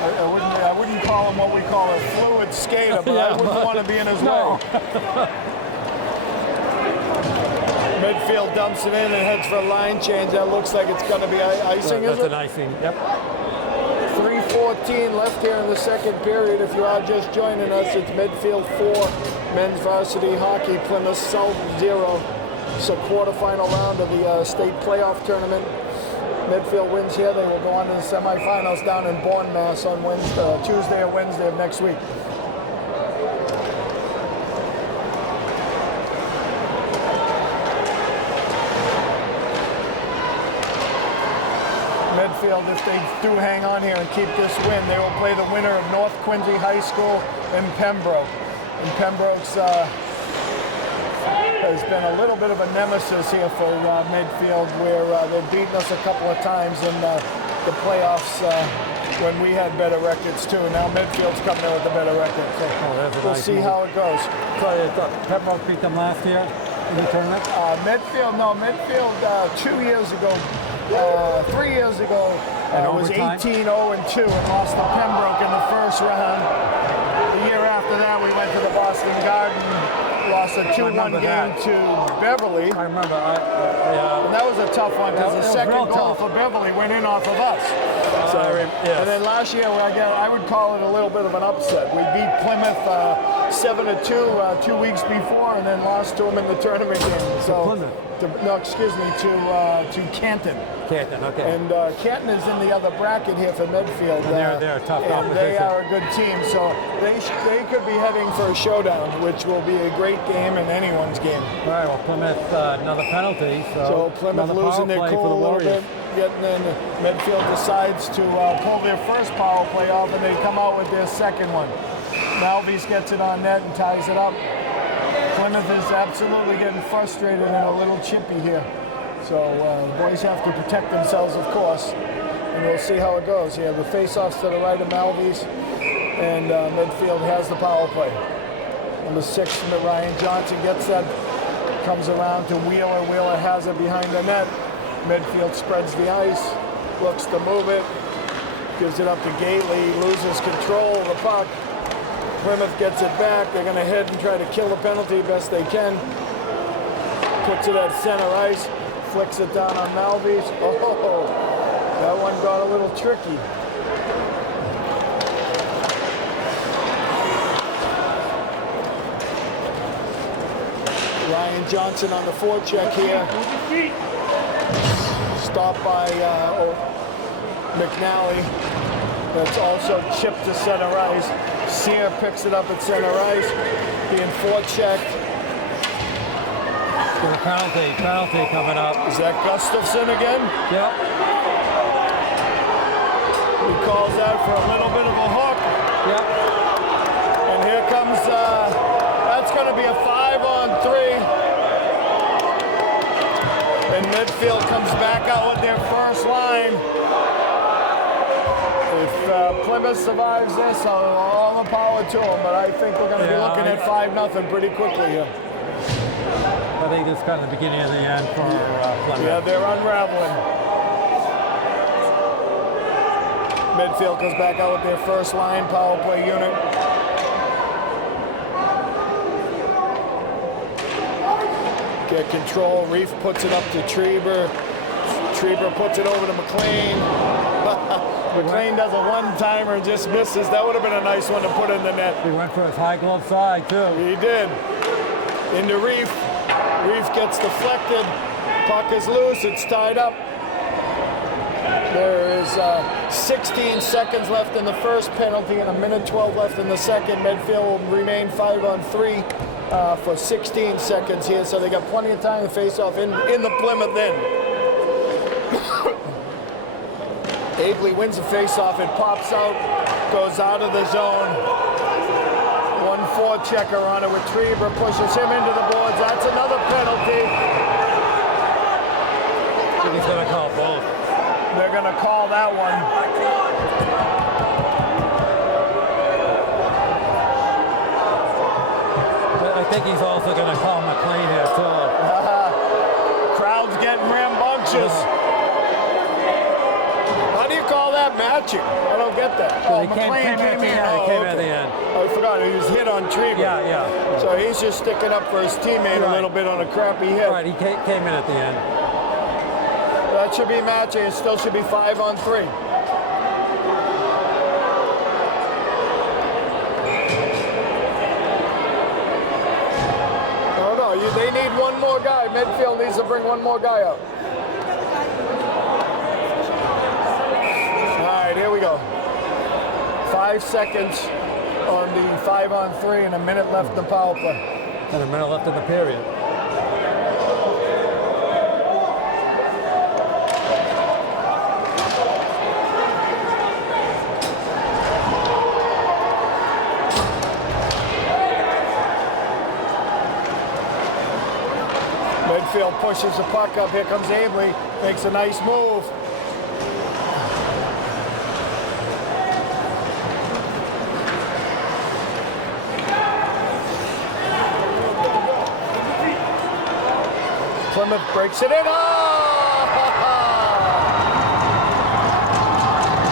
I wouldn't call him what we call a fluid skater, but I wouldn't want to be in his way. Midfield dumps it in and heads for a line change. That looks like it's going to be icing, is it? That's an icing, yep. 3:14 left here in the second period. If you are just joining us, it's Medfield 4, men's varsity hockey, Plymouth South 0. It's a quarterfinal round of the state playoff tournament. Medfield wins here, they will go on to the semifinals down in Bourne, Mass on Tuesday or Wednesday of next week. Medfield, if they do hang on here and keep this win, they will play the winner of North Quincy High School and Pembroke. And Pembroke's has been a little bit of a nemesis here for Medfield, where they've beaten us a couple of times in the playoffs when we had better records too. Now Medfield's coming in with a better record. So we'll see how it goes. So you thought Pembroke beat them last year in the tournament? Medfield 2 years ago, 3 years ago was 18-0-2 and lost to Pembroke in the first round. The year after that, we went to the Boston Garden, lost a 2-1 game to Beverly. I remember. And that was a tough one because the second goal for Beverly went in off of us. Yes. And then last year, I would call it a little bit of an upset. We beat Plymouth 7-2 2 weeks before, and then lost to them in the tournament game. So, Plymouth? to Canton. Canton, okay. And Canton is in the other bracket here for Medfield. They're a tough competition. And they are a good team, so they could be heading for a showdown, which will be a great game and anyone's game. All right, well, Plymouth, another penalty. So Plymouth losing their cool a little bit. Getting in, Medfield decides to pull their first power play off, and they come out with their second one. Malvis gets it on net and ties it up. Plymouth is absolutely getting frustrated and a little chippy here. So boys have to protect themselves, of course, and we'll see how it goes. The face-offs to the right of Malvis, and Medfield has the power play. Number 6, Ryan Johnson gets that, comes around to Wheeler. Wheeler has it behind the net. Medfield spreads the ice, looks to move it, gives it up to Gately, loses control of the puck. Plymouth gets it back. They're going to head and try to kill the penalty best they can. Puts it at center ice, flicks it down on Malvis. Oh, that one got a little tricky. Ryan Johnson on the forecheck here. Stopped by McNally. That's also chipped to center ice. Sear picks it up at center ice, being forechecked. Got a penalty coming up. Is that Gustafson again? Yep. He calls out for a little bit of a hook. Yep. And here comes, that's going to be a 5-on-3. And Medfield comes back out with their first line. If Plymouth survives this, all the power to them, but I think we're going to be looking at 5-0 pretty quickly here. I think this is kind of the beginning of the end for Plymouth. Yeah, they're unraveling. Medfield comes back out with their first line power play unit. Get control. Reef puts it up to Treber. Treber puts it over to McLean. McLean does a one-timer and just misses. That would have been a nice one to put in the net. He went for his high glove side, too. He did. Into Reef. Reef gets deflected. Puck is loose. It's tied up. There is 16 seconds left in the first penalty and 1:12 left in the second. Medfield will remain 5-on-3 for 16 seconds here, so they got plenty of time to face off in the Plymouth end. Abley wins the face-off. It pops out, goes out of the zone. 1-4 checker on it with Treber, pushes him into the boards. That's another penalty. I think he's going to call both. They're going to call that one. I think he's also going to call McLean here, too. Crowd's getting rambunctious. How do you call that matching? I don't get that. He came in at the end. Oh, I forgot. He was hit on Treber. Yeah. So he's just sticking up for his teammate a little bit on a crappy hit. Right, he came in at the end. That should be matching. It still should be 5-on-3. Oh no, you They need one more guy. Medfield needs to bring one more guy up. All right, here we go. 5 seconds on the 5-on-3 and a minute left in the power play. And a minute left in the period. Medfield pushes the puck up. Here comes Abley. Makes a nice move. Plymouth breaks it in.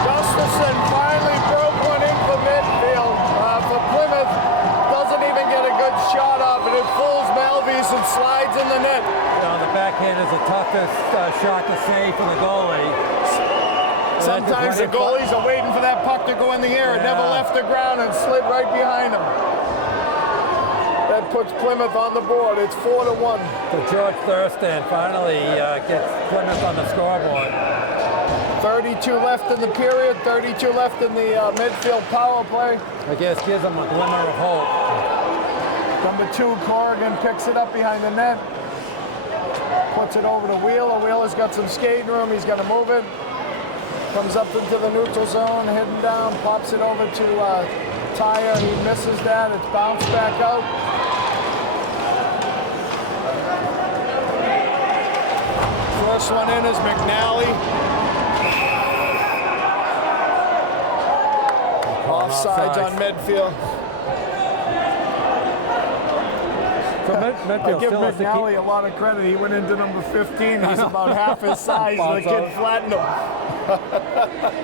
Gustafson finally broke one in for Medfield. For Plymouth, doesn't even get a good shot off, and it fools Malvis and slides in the net. You know, the backhand is the toughest shot to save for the goalie. Sometimes the goalies are waiting for that puck to go in the air. It never left the ground and slid right behind them. That puts Plymouth on the board. It's 4-1. So George Thurston finally gets Plymouth on the scoreboard. 32 left in the period, 32 left in the Medfield power play. I guess gives them a glimmer of hope. Number 2, Corrigan picks it up behind the net. Puts it over to Wheeler. Wheeler's got some skating room. He's going to move it. Comes up into the neutral zone, heading down, pops it over to Tyre. He misses that. It's bounced back out. First one in is McNally. Offsides on Medfield. I give McNally a lot of credit. He went into number 15. He's about half his size. The kid flattened him.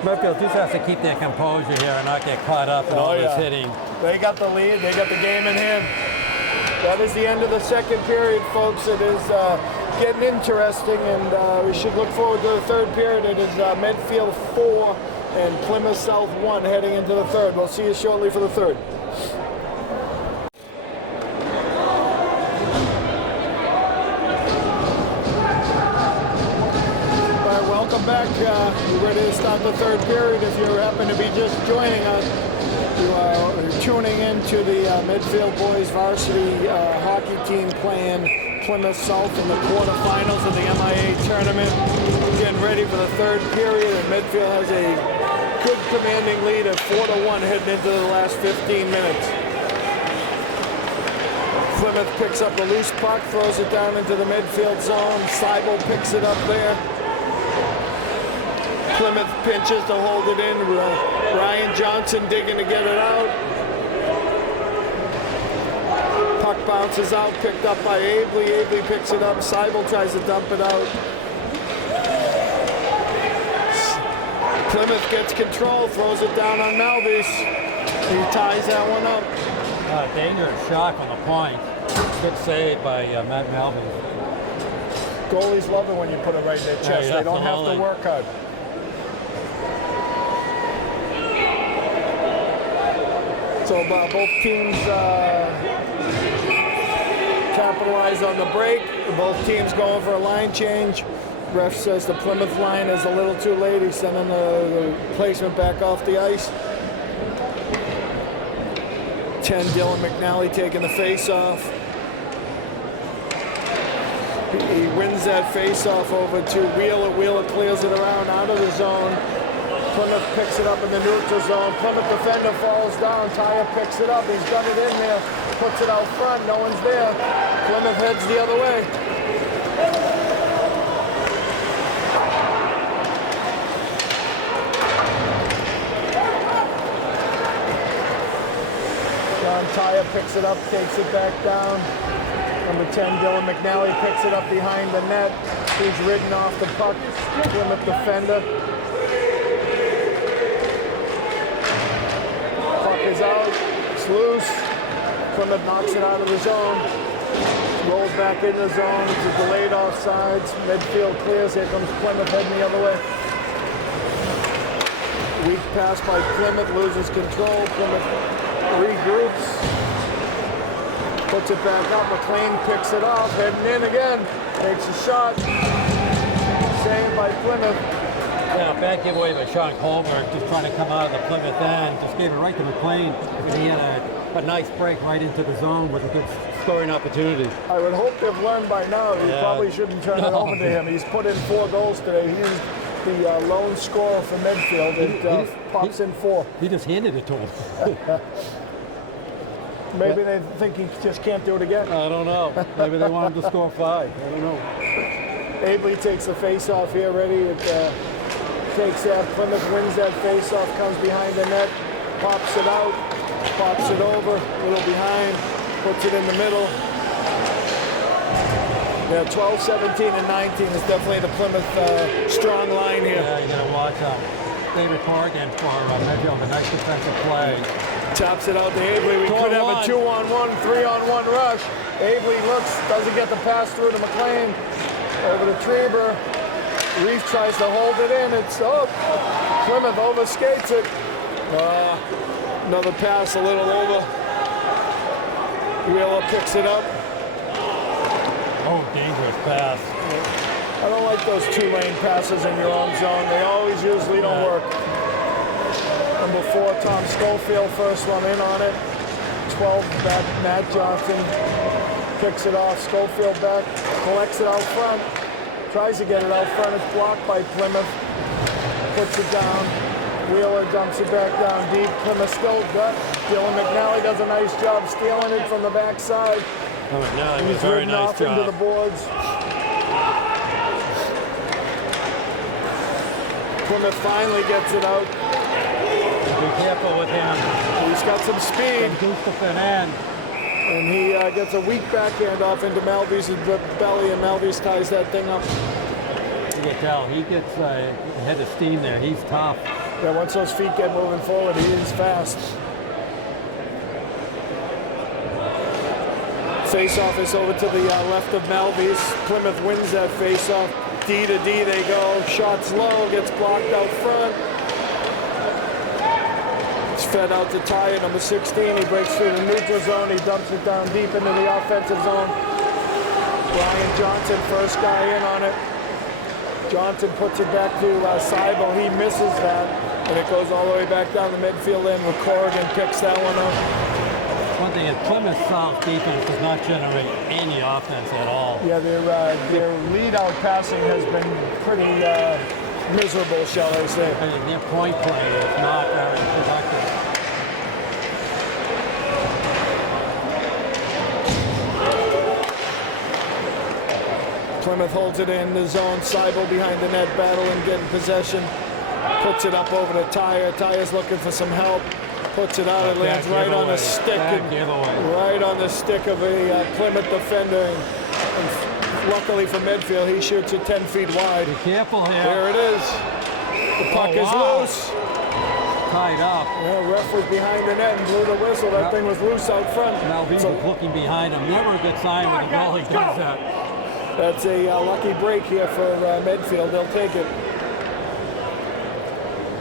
Medfield just has to keep their composure here and not get caught up in all this hitting. They got the lead. They got the game in hand. That is the end of the second period, folks. It is getting interesting, and we should look forward to the third period. It is Medfield 4 and Plymouth South 1 heading into the third. We'll see you shortly for the third. Welcome back. We're ready to start the third period. If you happen to be just joining us, you are tuning into the Medfield boys varsity hockey team playing Plymouth South in the quarterfinals of the MIAA tournament. Getting ready for the third period, and Medfield has a good commanding lead at 4-1 heading into the last 15 minutes. Plymouth picks up a loose puck, throws it down into the Medfield zone. Seibel picks it up there. Plymouth pinches to hold it in. Ryan Johnson digging to get it out. Puck bounces out, picked up by Abley. Abley picks it up. Seibel tries to dump it out. Plymouth gets control, throws it down on Malvis. He ties that one up. Dangerous shot on the point. Good save by Matt Malvis. Goalies love it when you put it right in their chest. They don't have to work hard. So both teams capitalize on the break. Both teams going for a line change. Ref says the Plymouth line is a little too late. He's sending the replacement back off the ice. 10, Dylan McNally taking the face-off. He wins that face-off over to Wheeler. Wheeler clears it around out of the zone. Plymouth picks it up in the neutral zone. Plymouth defender falls down. Tyre picks it up. He's done it in there. Puts it out front. No one's there. Plymouth heads the other way. John Tyre picks it up, takes it back down. Number 10, Dylan McNally picks it up behind the net. He's ridden off the puck. Plymouth defender. Is out, it's loose. Plymouth knocks it out of the zone. Rolls back in the zone. It's a delayed offsides. Medfield clears. Here comes Plymouth heading the other way. Weak pass by Plymouth, loses control. Plymouth regroups. Puts it back up. McLean picks it off. Heading in again. Takes a shot. Saved by Plymouth. Yeah, bad giveaway by Sean Colbert, just trying to come out of the Plymouth end. Just gave it right to McLean. And he had a nice break right into the zone with a good scoring opportunity. I would hope they've learned by now. You probably shouldn't turn it over to him. He's put in 4 goals today. He's the lone scorer for Medfield. It pops in 4. He just handed it to him. Maybe they think he just can't do it again. I don't know. Maybe they want him to score 5. I don't know. Abley takes the face-off here, ready. It takes that. Plymouth wins that face-off, comes behind the net, pops it out, pops it over, a little behind, puts it in the middle. Yeah, 12, 17, and 19 is definitely the Plymouth strong line here. Yeah, you got to watch David Corrigan for Medfield, a nice defensive play. Taps it out to Abley. We could have a 2-on-1, 3-on-1 rush. Abley looks, doesn't get the pass through to McLean. Over to Trieber. Reef tries to hold it in. It's up. Plymouth overskates it. Another pass a little over. Wheeler picks it up. Oh, dangerous pass. I don't like those 2-lane passes in your own zone. They always usually don't work. Number 4, Tom Schofield, first one in on it. 12, Matt Johnson picks it off. Schofield back, collects it out front. Tries to get it out front. It's blocked by Plymouth. Puts it down. Wheeler dumps it back down deep. Plymouth still got. Dylan McNally does a nice job stealing it from the backside. Oh, McNally was He's very ridden nice off job. into the boards. Plymouth finally gets it out. Be careful with him. He's got some speed. Goose to fit in. And he gets a weak backhand off into Malvy's belly, and Malvy's ties that thing up. You can tell he gets a head of steam there. He's tough. Yeah, once those feet get moving forward, he is fast. Face-off is over to the left of Malvy's. Plymouth wins that face-off. D to D they go. Shots low, gets blocked out front. It's fed out to Tyre, number 16. He breaks through the neutral zone. He dumps it down deep into the offensive zone. Brian Johnson, first guy in on it. Johnson puts it back to Seibel. He misses that, and it goes all the way back down the midfield end where Corrigan picks that one up. One thing is Plymouth South defense does not generate any offense at all. Yeah, their lead-out passing has been pretty miserable, shall I say. I mean, their point play is not very productive. Plymouth holds it in the zone. Seibel behind the net, battling, getting possession. Puts it up over to Tyre. Tyre's looking for some help. Puts it out. It lands right on the stick. Right on the stick of a Plymouth defender. And luckily for Medfield, he shoots it 10 feet wide. Be careful here. There it is. The puck is loose. Tied up. Yeah, ref was behind the net and blew the whistle. That thing was loose out front. Malvine was looking behind him. Never a good sign when the goalie does that. That's a lucky break here for Medfield. They'll take it.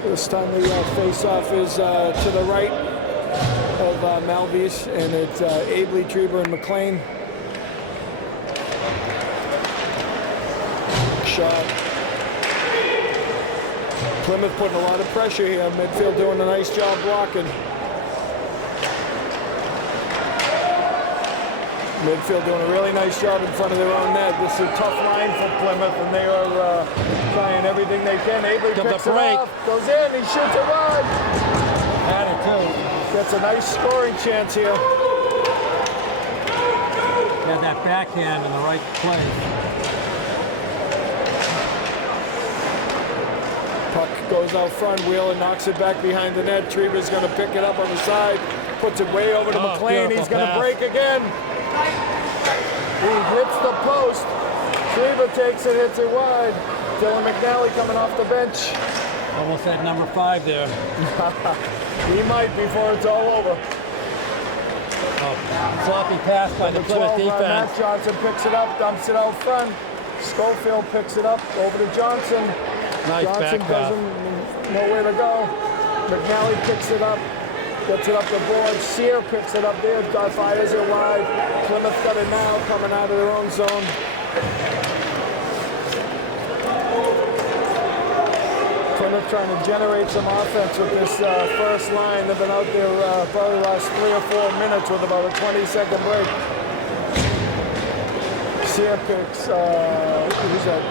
This time the face-off is to the right of Malvise, and it's Abley, Trieber, and McLean. Shot. Plymouth putting a lot of pressure here. Medfield doing a nice job blocking. Midfield doing a really nice job in front of their own net. This is a tough line for Plymouth, and they are trying everything they can. Abley picks it off, goes in, he shoots it wide. Had it too. Gets a nice scoring chance here. Had that backhand in the right place. Puck goes out front. Wheeler knocks it back behind the net. Trieber's going to pick it up on the side. Puts it way over to McLean. He's going to break again. He hits the post. Trieber takes it, hits it wide. Dylan McNally coming off the bench. Almost at number 5 there. He might before it's all over. Sloppy pass by the Plymouth defense. Matt Johnson picks it up, dumps it out front. Schofield picks it up over to Johnson. Nice Johnson back pass. doesn't know where to go. McNally picks it up. Gets it up the board. Sear picks it up there. Fires it wide. Plymouth got it now, coming out of their own zone. Plymouth trying to generate some offense with this first line. They've been out there probably the last 3 or 4 minutes with about a 20-second break. Sear picks, who's that?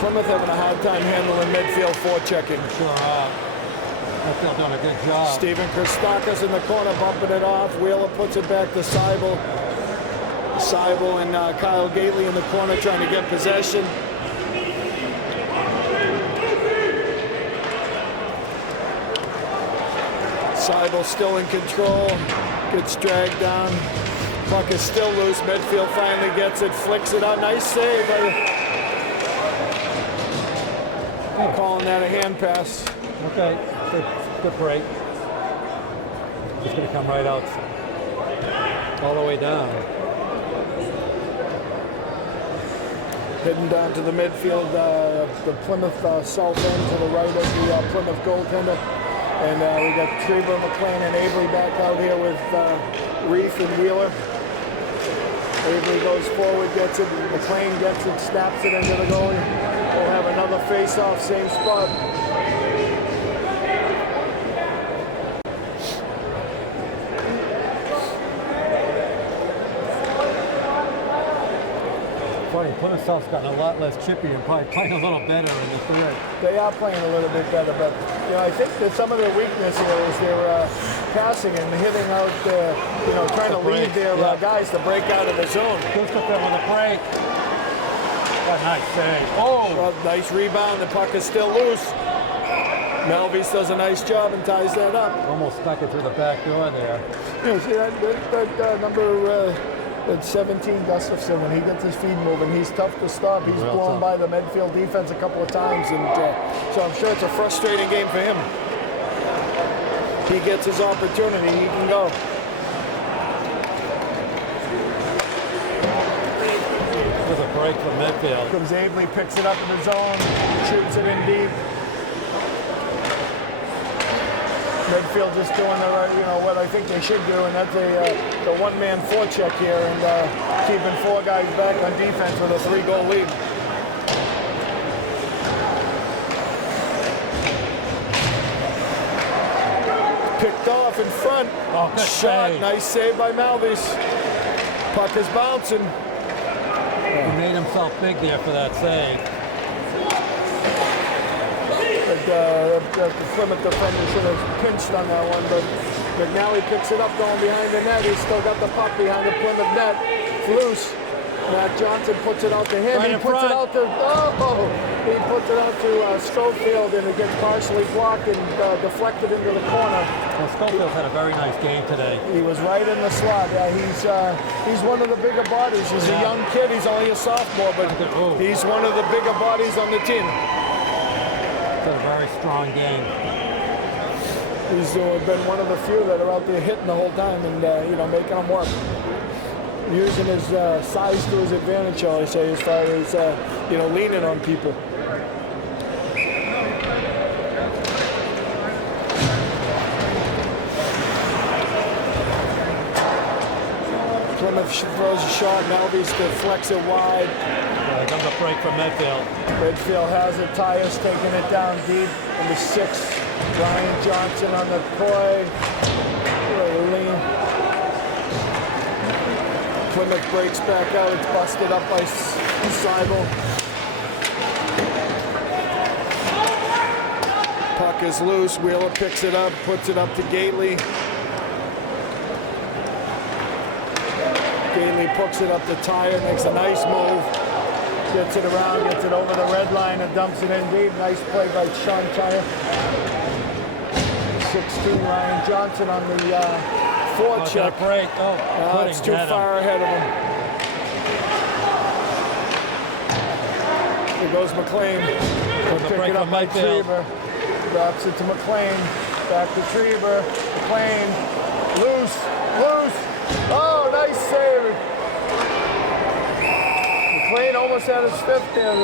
Plymouth having a hard time handling midfield forechecking. Sure Medfield doing a good job. Steven Christakis in the corner bumping it off. Wheeler puts it back to Seibel. Seibel and Kyle Gately in the corner trying to get possession. Seibel still in control. Gets dragged down. Puck is still loose. Medfield finally gets it, flicks it out. Nice save by calling that a hand pass. Okay, good break. Just going to come right out all the way down. Heading down to the midfield, the Plymouth South end to the right of the Plymouth goaltender. And we got Trieber, McLean, and Avery back out here with Reef and Wheeler. Avery goes forward, gets it. McLean gets it, snaps it into the goalie. We'll have another face-off, same spot. Funny, Plymouth South's gotten a lot less chippy and probably playing a little better in the third. They are playing a little bit better, but you know, I think that some of their weakness here is their passing and hitting out, trying to lead their guys to break out of the zone. Christopher with a break. What a nice save. Oh! Well, nice rebound. The puck is still loose. Melvis does a nice job and ties that up. Almost stuck it through the back door there. You know, see that number 17 Gustafson, when he gets his feet moving, he's tough to stop. He's blown by the Medfield defense a couple of times, and so I'm sure it's a frustrating game for him. He gets his opportunity, he can go. There's a break from Medfield. Comes Abley, picks it up in the zone, shoots it in deep. Medfield just doing what I think they should do, and that's the one-man forecheck here and keeping 4 guys back on defense with a 3-goal lead. Picked off in front. Oh, good shot. save. Nice save by Malvis. Puck is bouncing. He made himself big there for that save. The Plymouth defender should have pinched on that one, but McNally picks it up going behind the net. He's still got the puck behind the Plymouth net. It's loose. Matt Johnson puts it out to him. Right He in puts front. it out to he puts it out to Schofield, and it gets partially blocked and deflected into the corner. Well, Schofield's had a very nice game today. He was right in the slot. Yeah, he's one of the bigger bodies. He's a young kid. He's only a sophomore, but he's one of the bigger bodies on the team. It's a very strong game. He's been one of the few that are out there hitting the whole time and making them work. Using his size to his advantage, shall I say, as far as leaning on people. Plymouth throws a shot. Malvis deflects it wide. Yeah, comes a break from Medfield. Medfield has it. Tyus taking it down deep in the 6. Ryan Johnson on the play. Plymouth breaks back out. It's busted up by Seibel. Puck is loose. Wheeler picks it up, puts it up to Gately. Gately puts it up to Tyre, makes a nice move. Gets it around, gets it over the red line and dumps it in deep. Nice play by Sean Tyre. 16, Ryan Johnson on the forecheck. Break. It's too far ahead of him. Here goes McLean. Pick it up by Trieber. Drops it to McLean. Back to Trieber. McLean. Loose. Oh, nice save. McLean almost had his 5th there.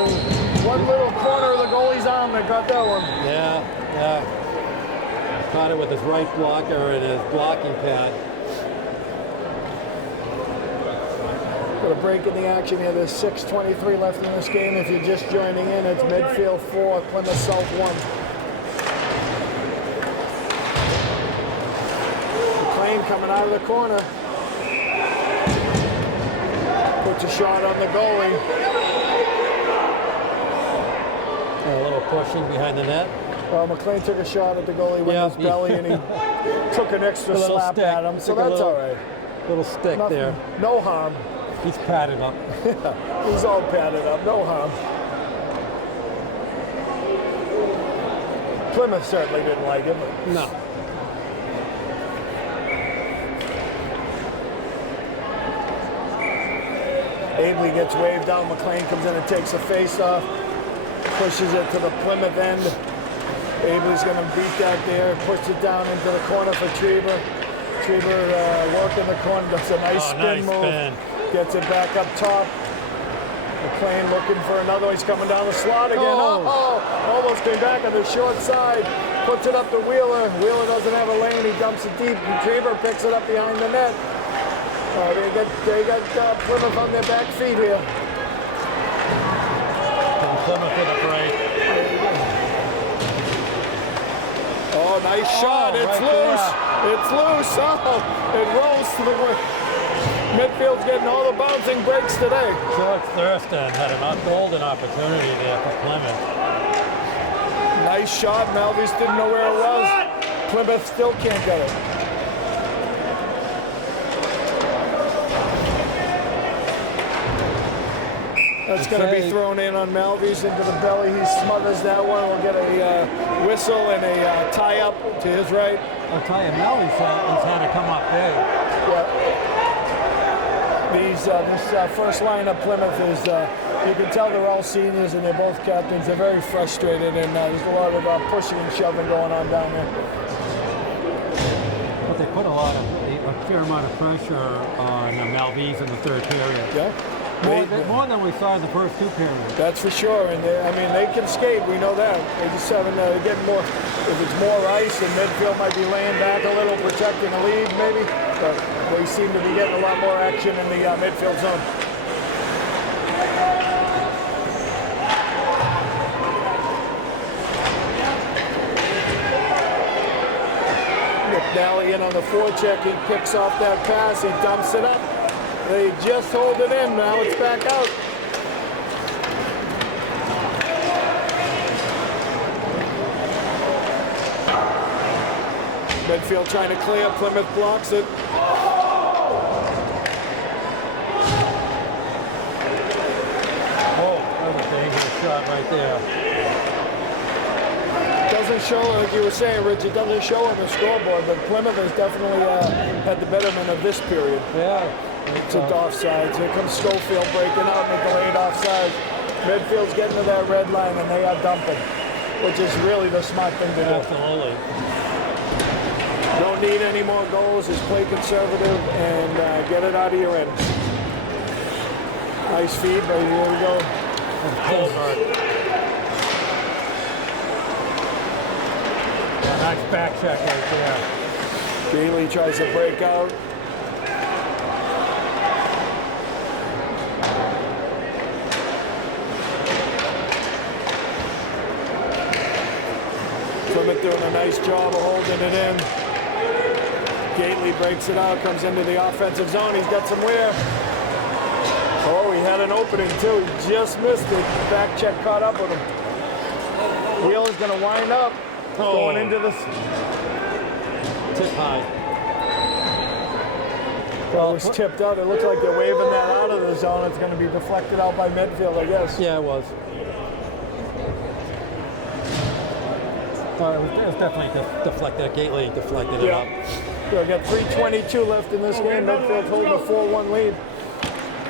One little corner of the goalie's arm that got that one. Yeah. Caught it with his right blocker and his blocking pad. Got a break in the action here. There's 6:23 left in this game. If you're just joining in, it's Medfield 4, Plymouth South 1. McLean coming out of the corner. Puts a shot on the goalie. A little pushing behind the net. Well, McLean took a shot at the goalie with his belly, and he took an extra slap stick. at him, so Took a that's little- all right. Little stick Nothing, there. no harm. He's padded up. He's all padded up, no harm. Plymouth certainly didn't like him. No. Abley gets waved down. McLean comes in and takes a face-off. Pushes it to the Plymouth end. Abley's going to beat that there. Pushes it down into the corner for Trieber. Trieber working the corner. Does a nice spin move. Gets it back up top. McLean looking for another. He's coming down the slot again. Almost came back on the short side. Puts it up to Wheeler. Wheeler doesn't have a lane. He dumps it deep. Trieber picks it up behind the net. They got Plymouth on their back feet here. Plymouth with a break. Oh, nice shot. It's right loose. there. It's loose. Oh, it rolls to the wing. Midfield's getting all the bouncing breaks today. George Thurston had a golden opportunity there for Plymouth. Nice shot. Malvis didn't know where it was. Plymouth still can't get it. That's going to be thrown in on Malvis into the belly. He smothers that one. We'll get a whistle and a tie-up to his right. I'll tell you, Melly's had to come up big. Yeah. This first line of Plymouth is, you can tell they're all seniors and they're both captains. They're very frustrated, and there's a lot of pushing and shoving going on down there. But they put a fair amount of pressure on Malvis in the third period. Yeah. More than we saw in the first two periods. That's for sure, and they can skate. We know that. They just haven't getting more. If it's more ice, and Medfield might be laying back a little, protecting the lead, maybe. But they seem to be getting a lot more action in the midfield zone. McNally in on the forecheck. He picks off that pass. He dumps it up. They just hold it in. Now it's back out. Medfield trying to clear. Plymouth blocks it. Oh, that was a dangerous shot right there. Doesn't show, like you were saying, Rich, it doesn't show on the scoreboard, but Plymouth has definitely had the betterment of this period. Yeah. It's offsides. Here comes Schofield breaking out in the delayed offside. Medfield's getting to that red line, and they are dumping, which is really the smart thing to do. Absolutely. Don't need any more goals. Just play conservative and get it out of your end. Nice feed, but here we go. Nice back check right there. Gailey tries to break out. Plymouth doing a nice job of holding it in. Gately breaks it out, comes into the offensive zone. He's got some wear. Oh, he had an opening too. He just missed it. Back check caught up with him. Wheeler's going to wind up. Going into this. Tip high. Well, it was tipped out. It looks like they're waving that out of the zone. It's going to be deflected out by Medfield, I guess. Yeah, it was. It was definitely deflected. Gately deflected it up. So we've got 3:22 left in this game. Medfield holding a 4-1 lead.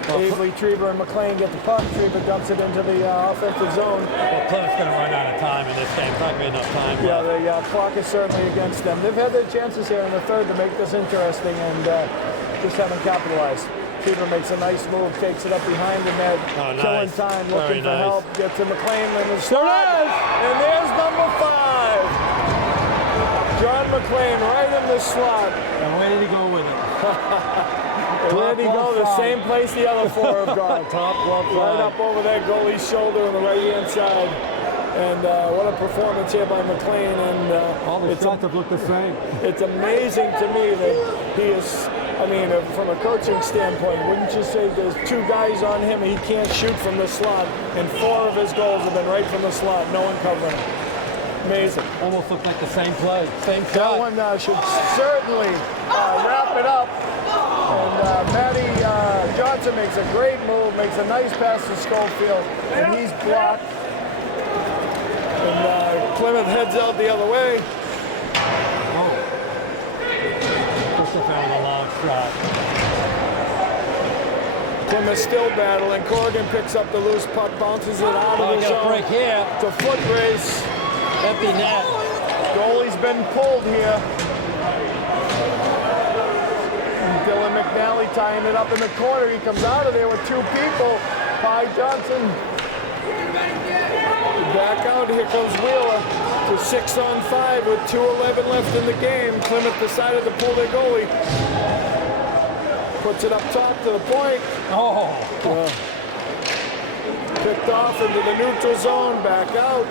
Abley, Trieber, and McLean get the puck. Trieber dumps it into the offensive zone. Well, Plymouth's going to run out of time in this game. It's not going to be enough time. Yeah, the clock is certainly against them. They've had their chances here in the third to make this interesting and just haven't capitalized. goalkeeper makes a nice move, takes it up behind the net, Oh, killing nice. time, Very looking for nice. help, gets to McLean in the There slot, it is. and there's number 5. John McLean right in the slot. And where did he go with it? And where did he go? The side. same place the other 4 have gone. Top glove Right side. up over that goalie's shoulder on the right-hand side. And what a performance here by McLean. And All the shots have looked the same. it's amazing to me that he is, I mean, from a coaching standpoint, wouldn't you say there's 2 guys on him and he can't shoot from the slot, and 4 of his goals have been right from the slot, no one covering him. Amazing. Almost looked like the same play, same That shot. one should certainly wrap it up. And Matty Johnson makes a great move, makes a nice pass to Schofield, and he's blocked. And Plymouth heads out the other way. Christopher with a long shot. Plymouth still battling. Corrigan picks up the loose puck, bounces it out Oh, of the got a zone. break here. It's a foot race. Empty net. Goalie's been pulled here. And Dylan McNally tying it up in the corner. He comes out of there with 2 people. Pi Johnson. Back out, here comes Wheeler to 6-on-5 with 2:11 left in the game. Plymouth decided to pull their goalie. Puts it up top to the point. Oh. Picked off into the neutral zone, back out.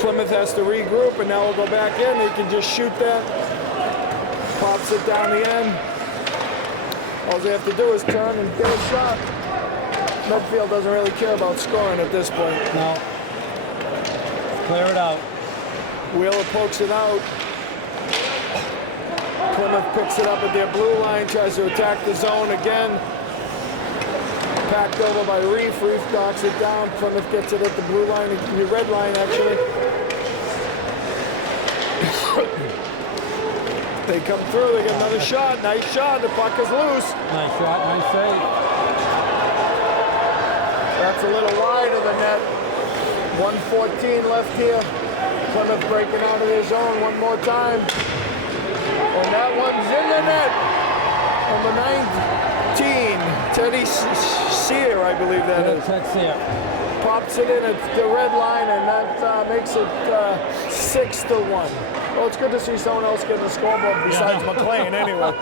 Plymouth has to regroup, and now we'll go back in. They can just shoot that. Pops it down the end. All they have to do is turn and get a shot. Medfield doesn't really care about scoring at this point. No. Clear it out. Wheeler pokes it out. Plymouth picks it up at their blue line, tries to attack the zone again. Packed over by Reef. Reef knocks it down. Plymouth gets it at the blue line, the red line actually. They come through, they get another shot. Nice shot, the puck is loose. Nice shot, nice save. That's a little wide of the net. 1:14 left here. Plymouth breaking out of their zone one more time. And that one's in the net. Number 19, Teddy Sear, I believe that is. That's it. Pops it in at the red line, and that makes it 6-1. Well, it's good to see someone else getting the scoreboard besides McLean anyway.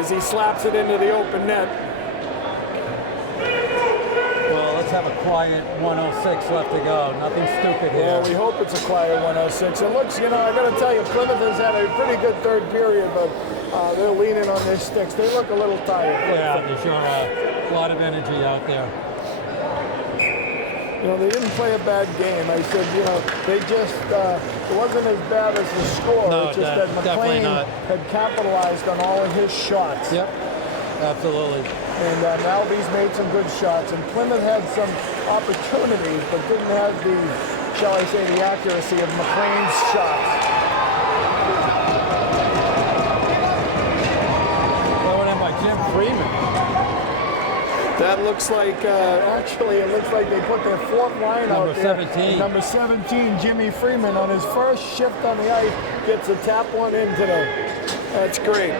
As he slaps it into the open net. Well, let's have a quiet 106 left to go. Nothing stupid here. Well, we hope it's a quiet 106. It looks, you know, I got to tell you, Plymouth has had a pretty good third period, but they're leaning on their sticks. They look a little tired. Yeah, they sure are. A lot of energy out there. You know, they didn't play a bad game. I said, you know, they just, it wasn't as bad as the score. No, it's just that definitely McLean not. had capitalized on all of his shots. Yep, absolutely. And Malby's made some good shots. And Plymouth had some opportunities, but didn't have the, shall I say, the accuracy of McLean's shots. Thrown in by Jim Freeman. That looks like, actually, it looks like they put their 4th line Number out there. 17. Number 17, Jimmy Freeman, on his first shift on the ice, gets a tap one in today. That's great.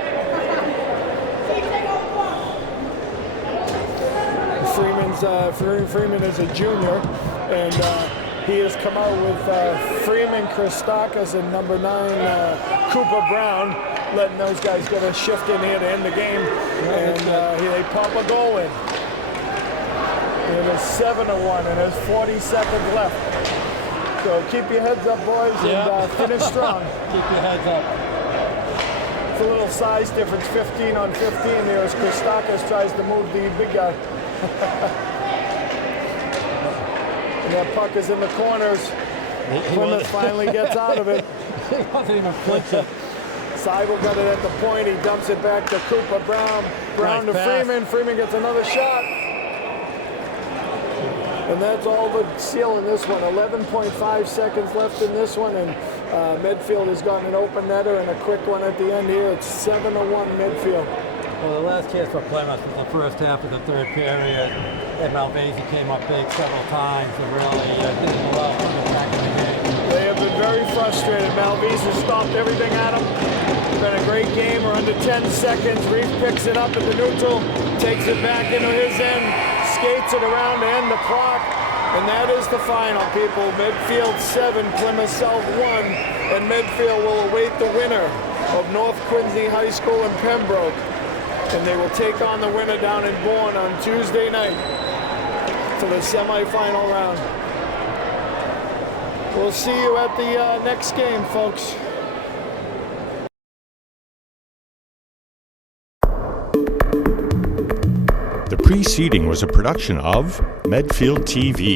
Freeman is a junior, and he has come out with Freeman, Christakis, and number 9, Cooper Brown, letting those guys get a shift in here to end the game, and they pop a goal in. And it's 7-1, and there's 40 seconds left. So keep your heads up, boys, and finish strong. Keep your heads up. It's a little size difference, 15 on 15 there as Christakis tries to move the big guy. And that puck is in the corners. Plymouth finally gets out of it. He wasn't even flinching. Seibel got it at the point. He dumps it back to Cooper Brown. Brown Nice to pass. Freeman. Freeman gets another shot. And that's all but sealing this one. 11.5 seconds left in this one. And Medfield has gotten an open netter and a quick one at the end here. It's 7-1 Medfield. Well, the last chance for Plymouth was the first half of the third period. And Malvesi came up big several times and really didn't allow Plymouth back in the game. They have been very frustrated. Malvesi stopped everything at them. It's been a great game. We're under 10 seconds. Reef picks it up at the neutral. takes it back into his end, skates it around to end the clock, and that is the final, people. Medfield 7, Plymouth South 1, and Medfield will await the winner of North Quincy High School in Pembroke, and they will take on the winner down in Bourne on Tuesday night for the semifinal round. We'll see you at the next game, folks. The preceding was a production of Medfield TV.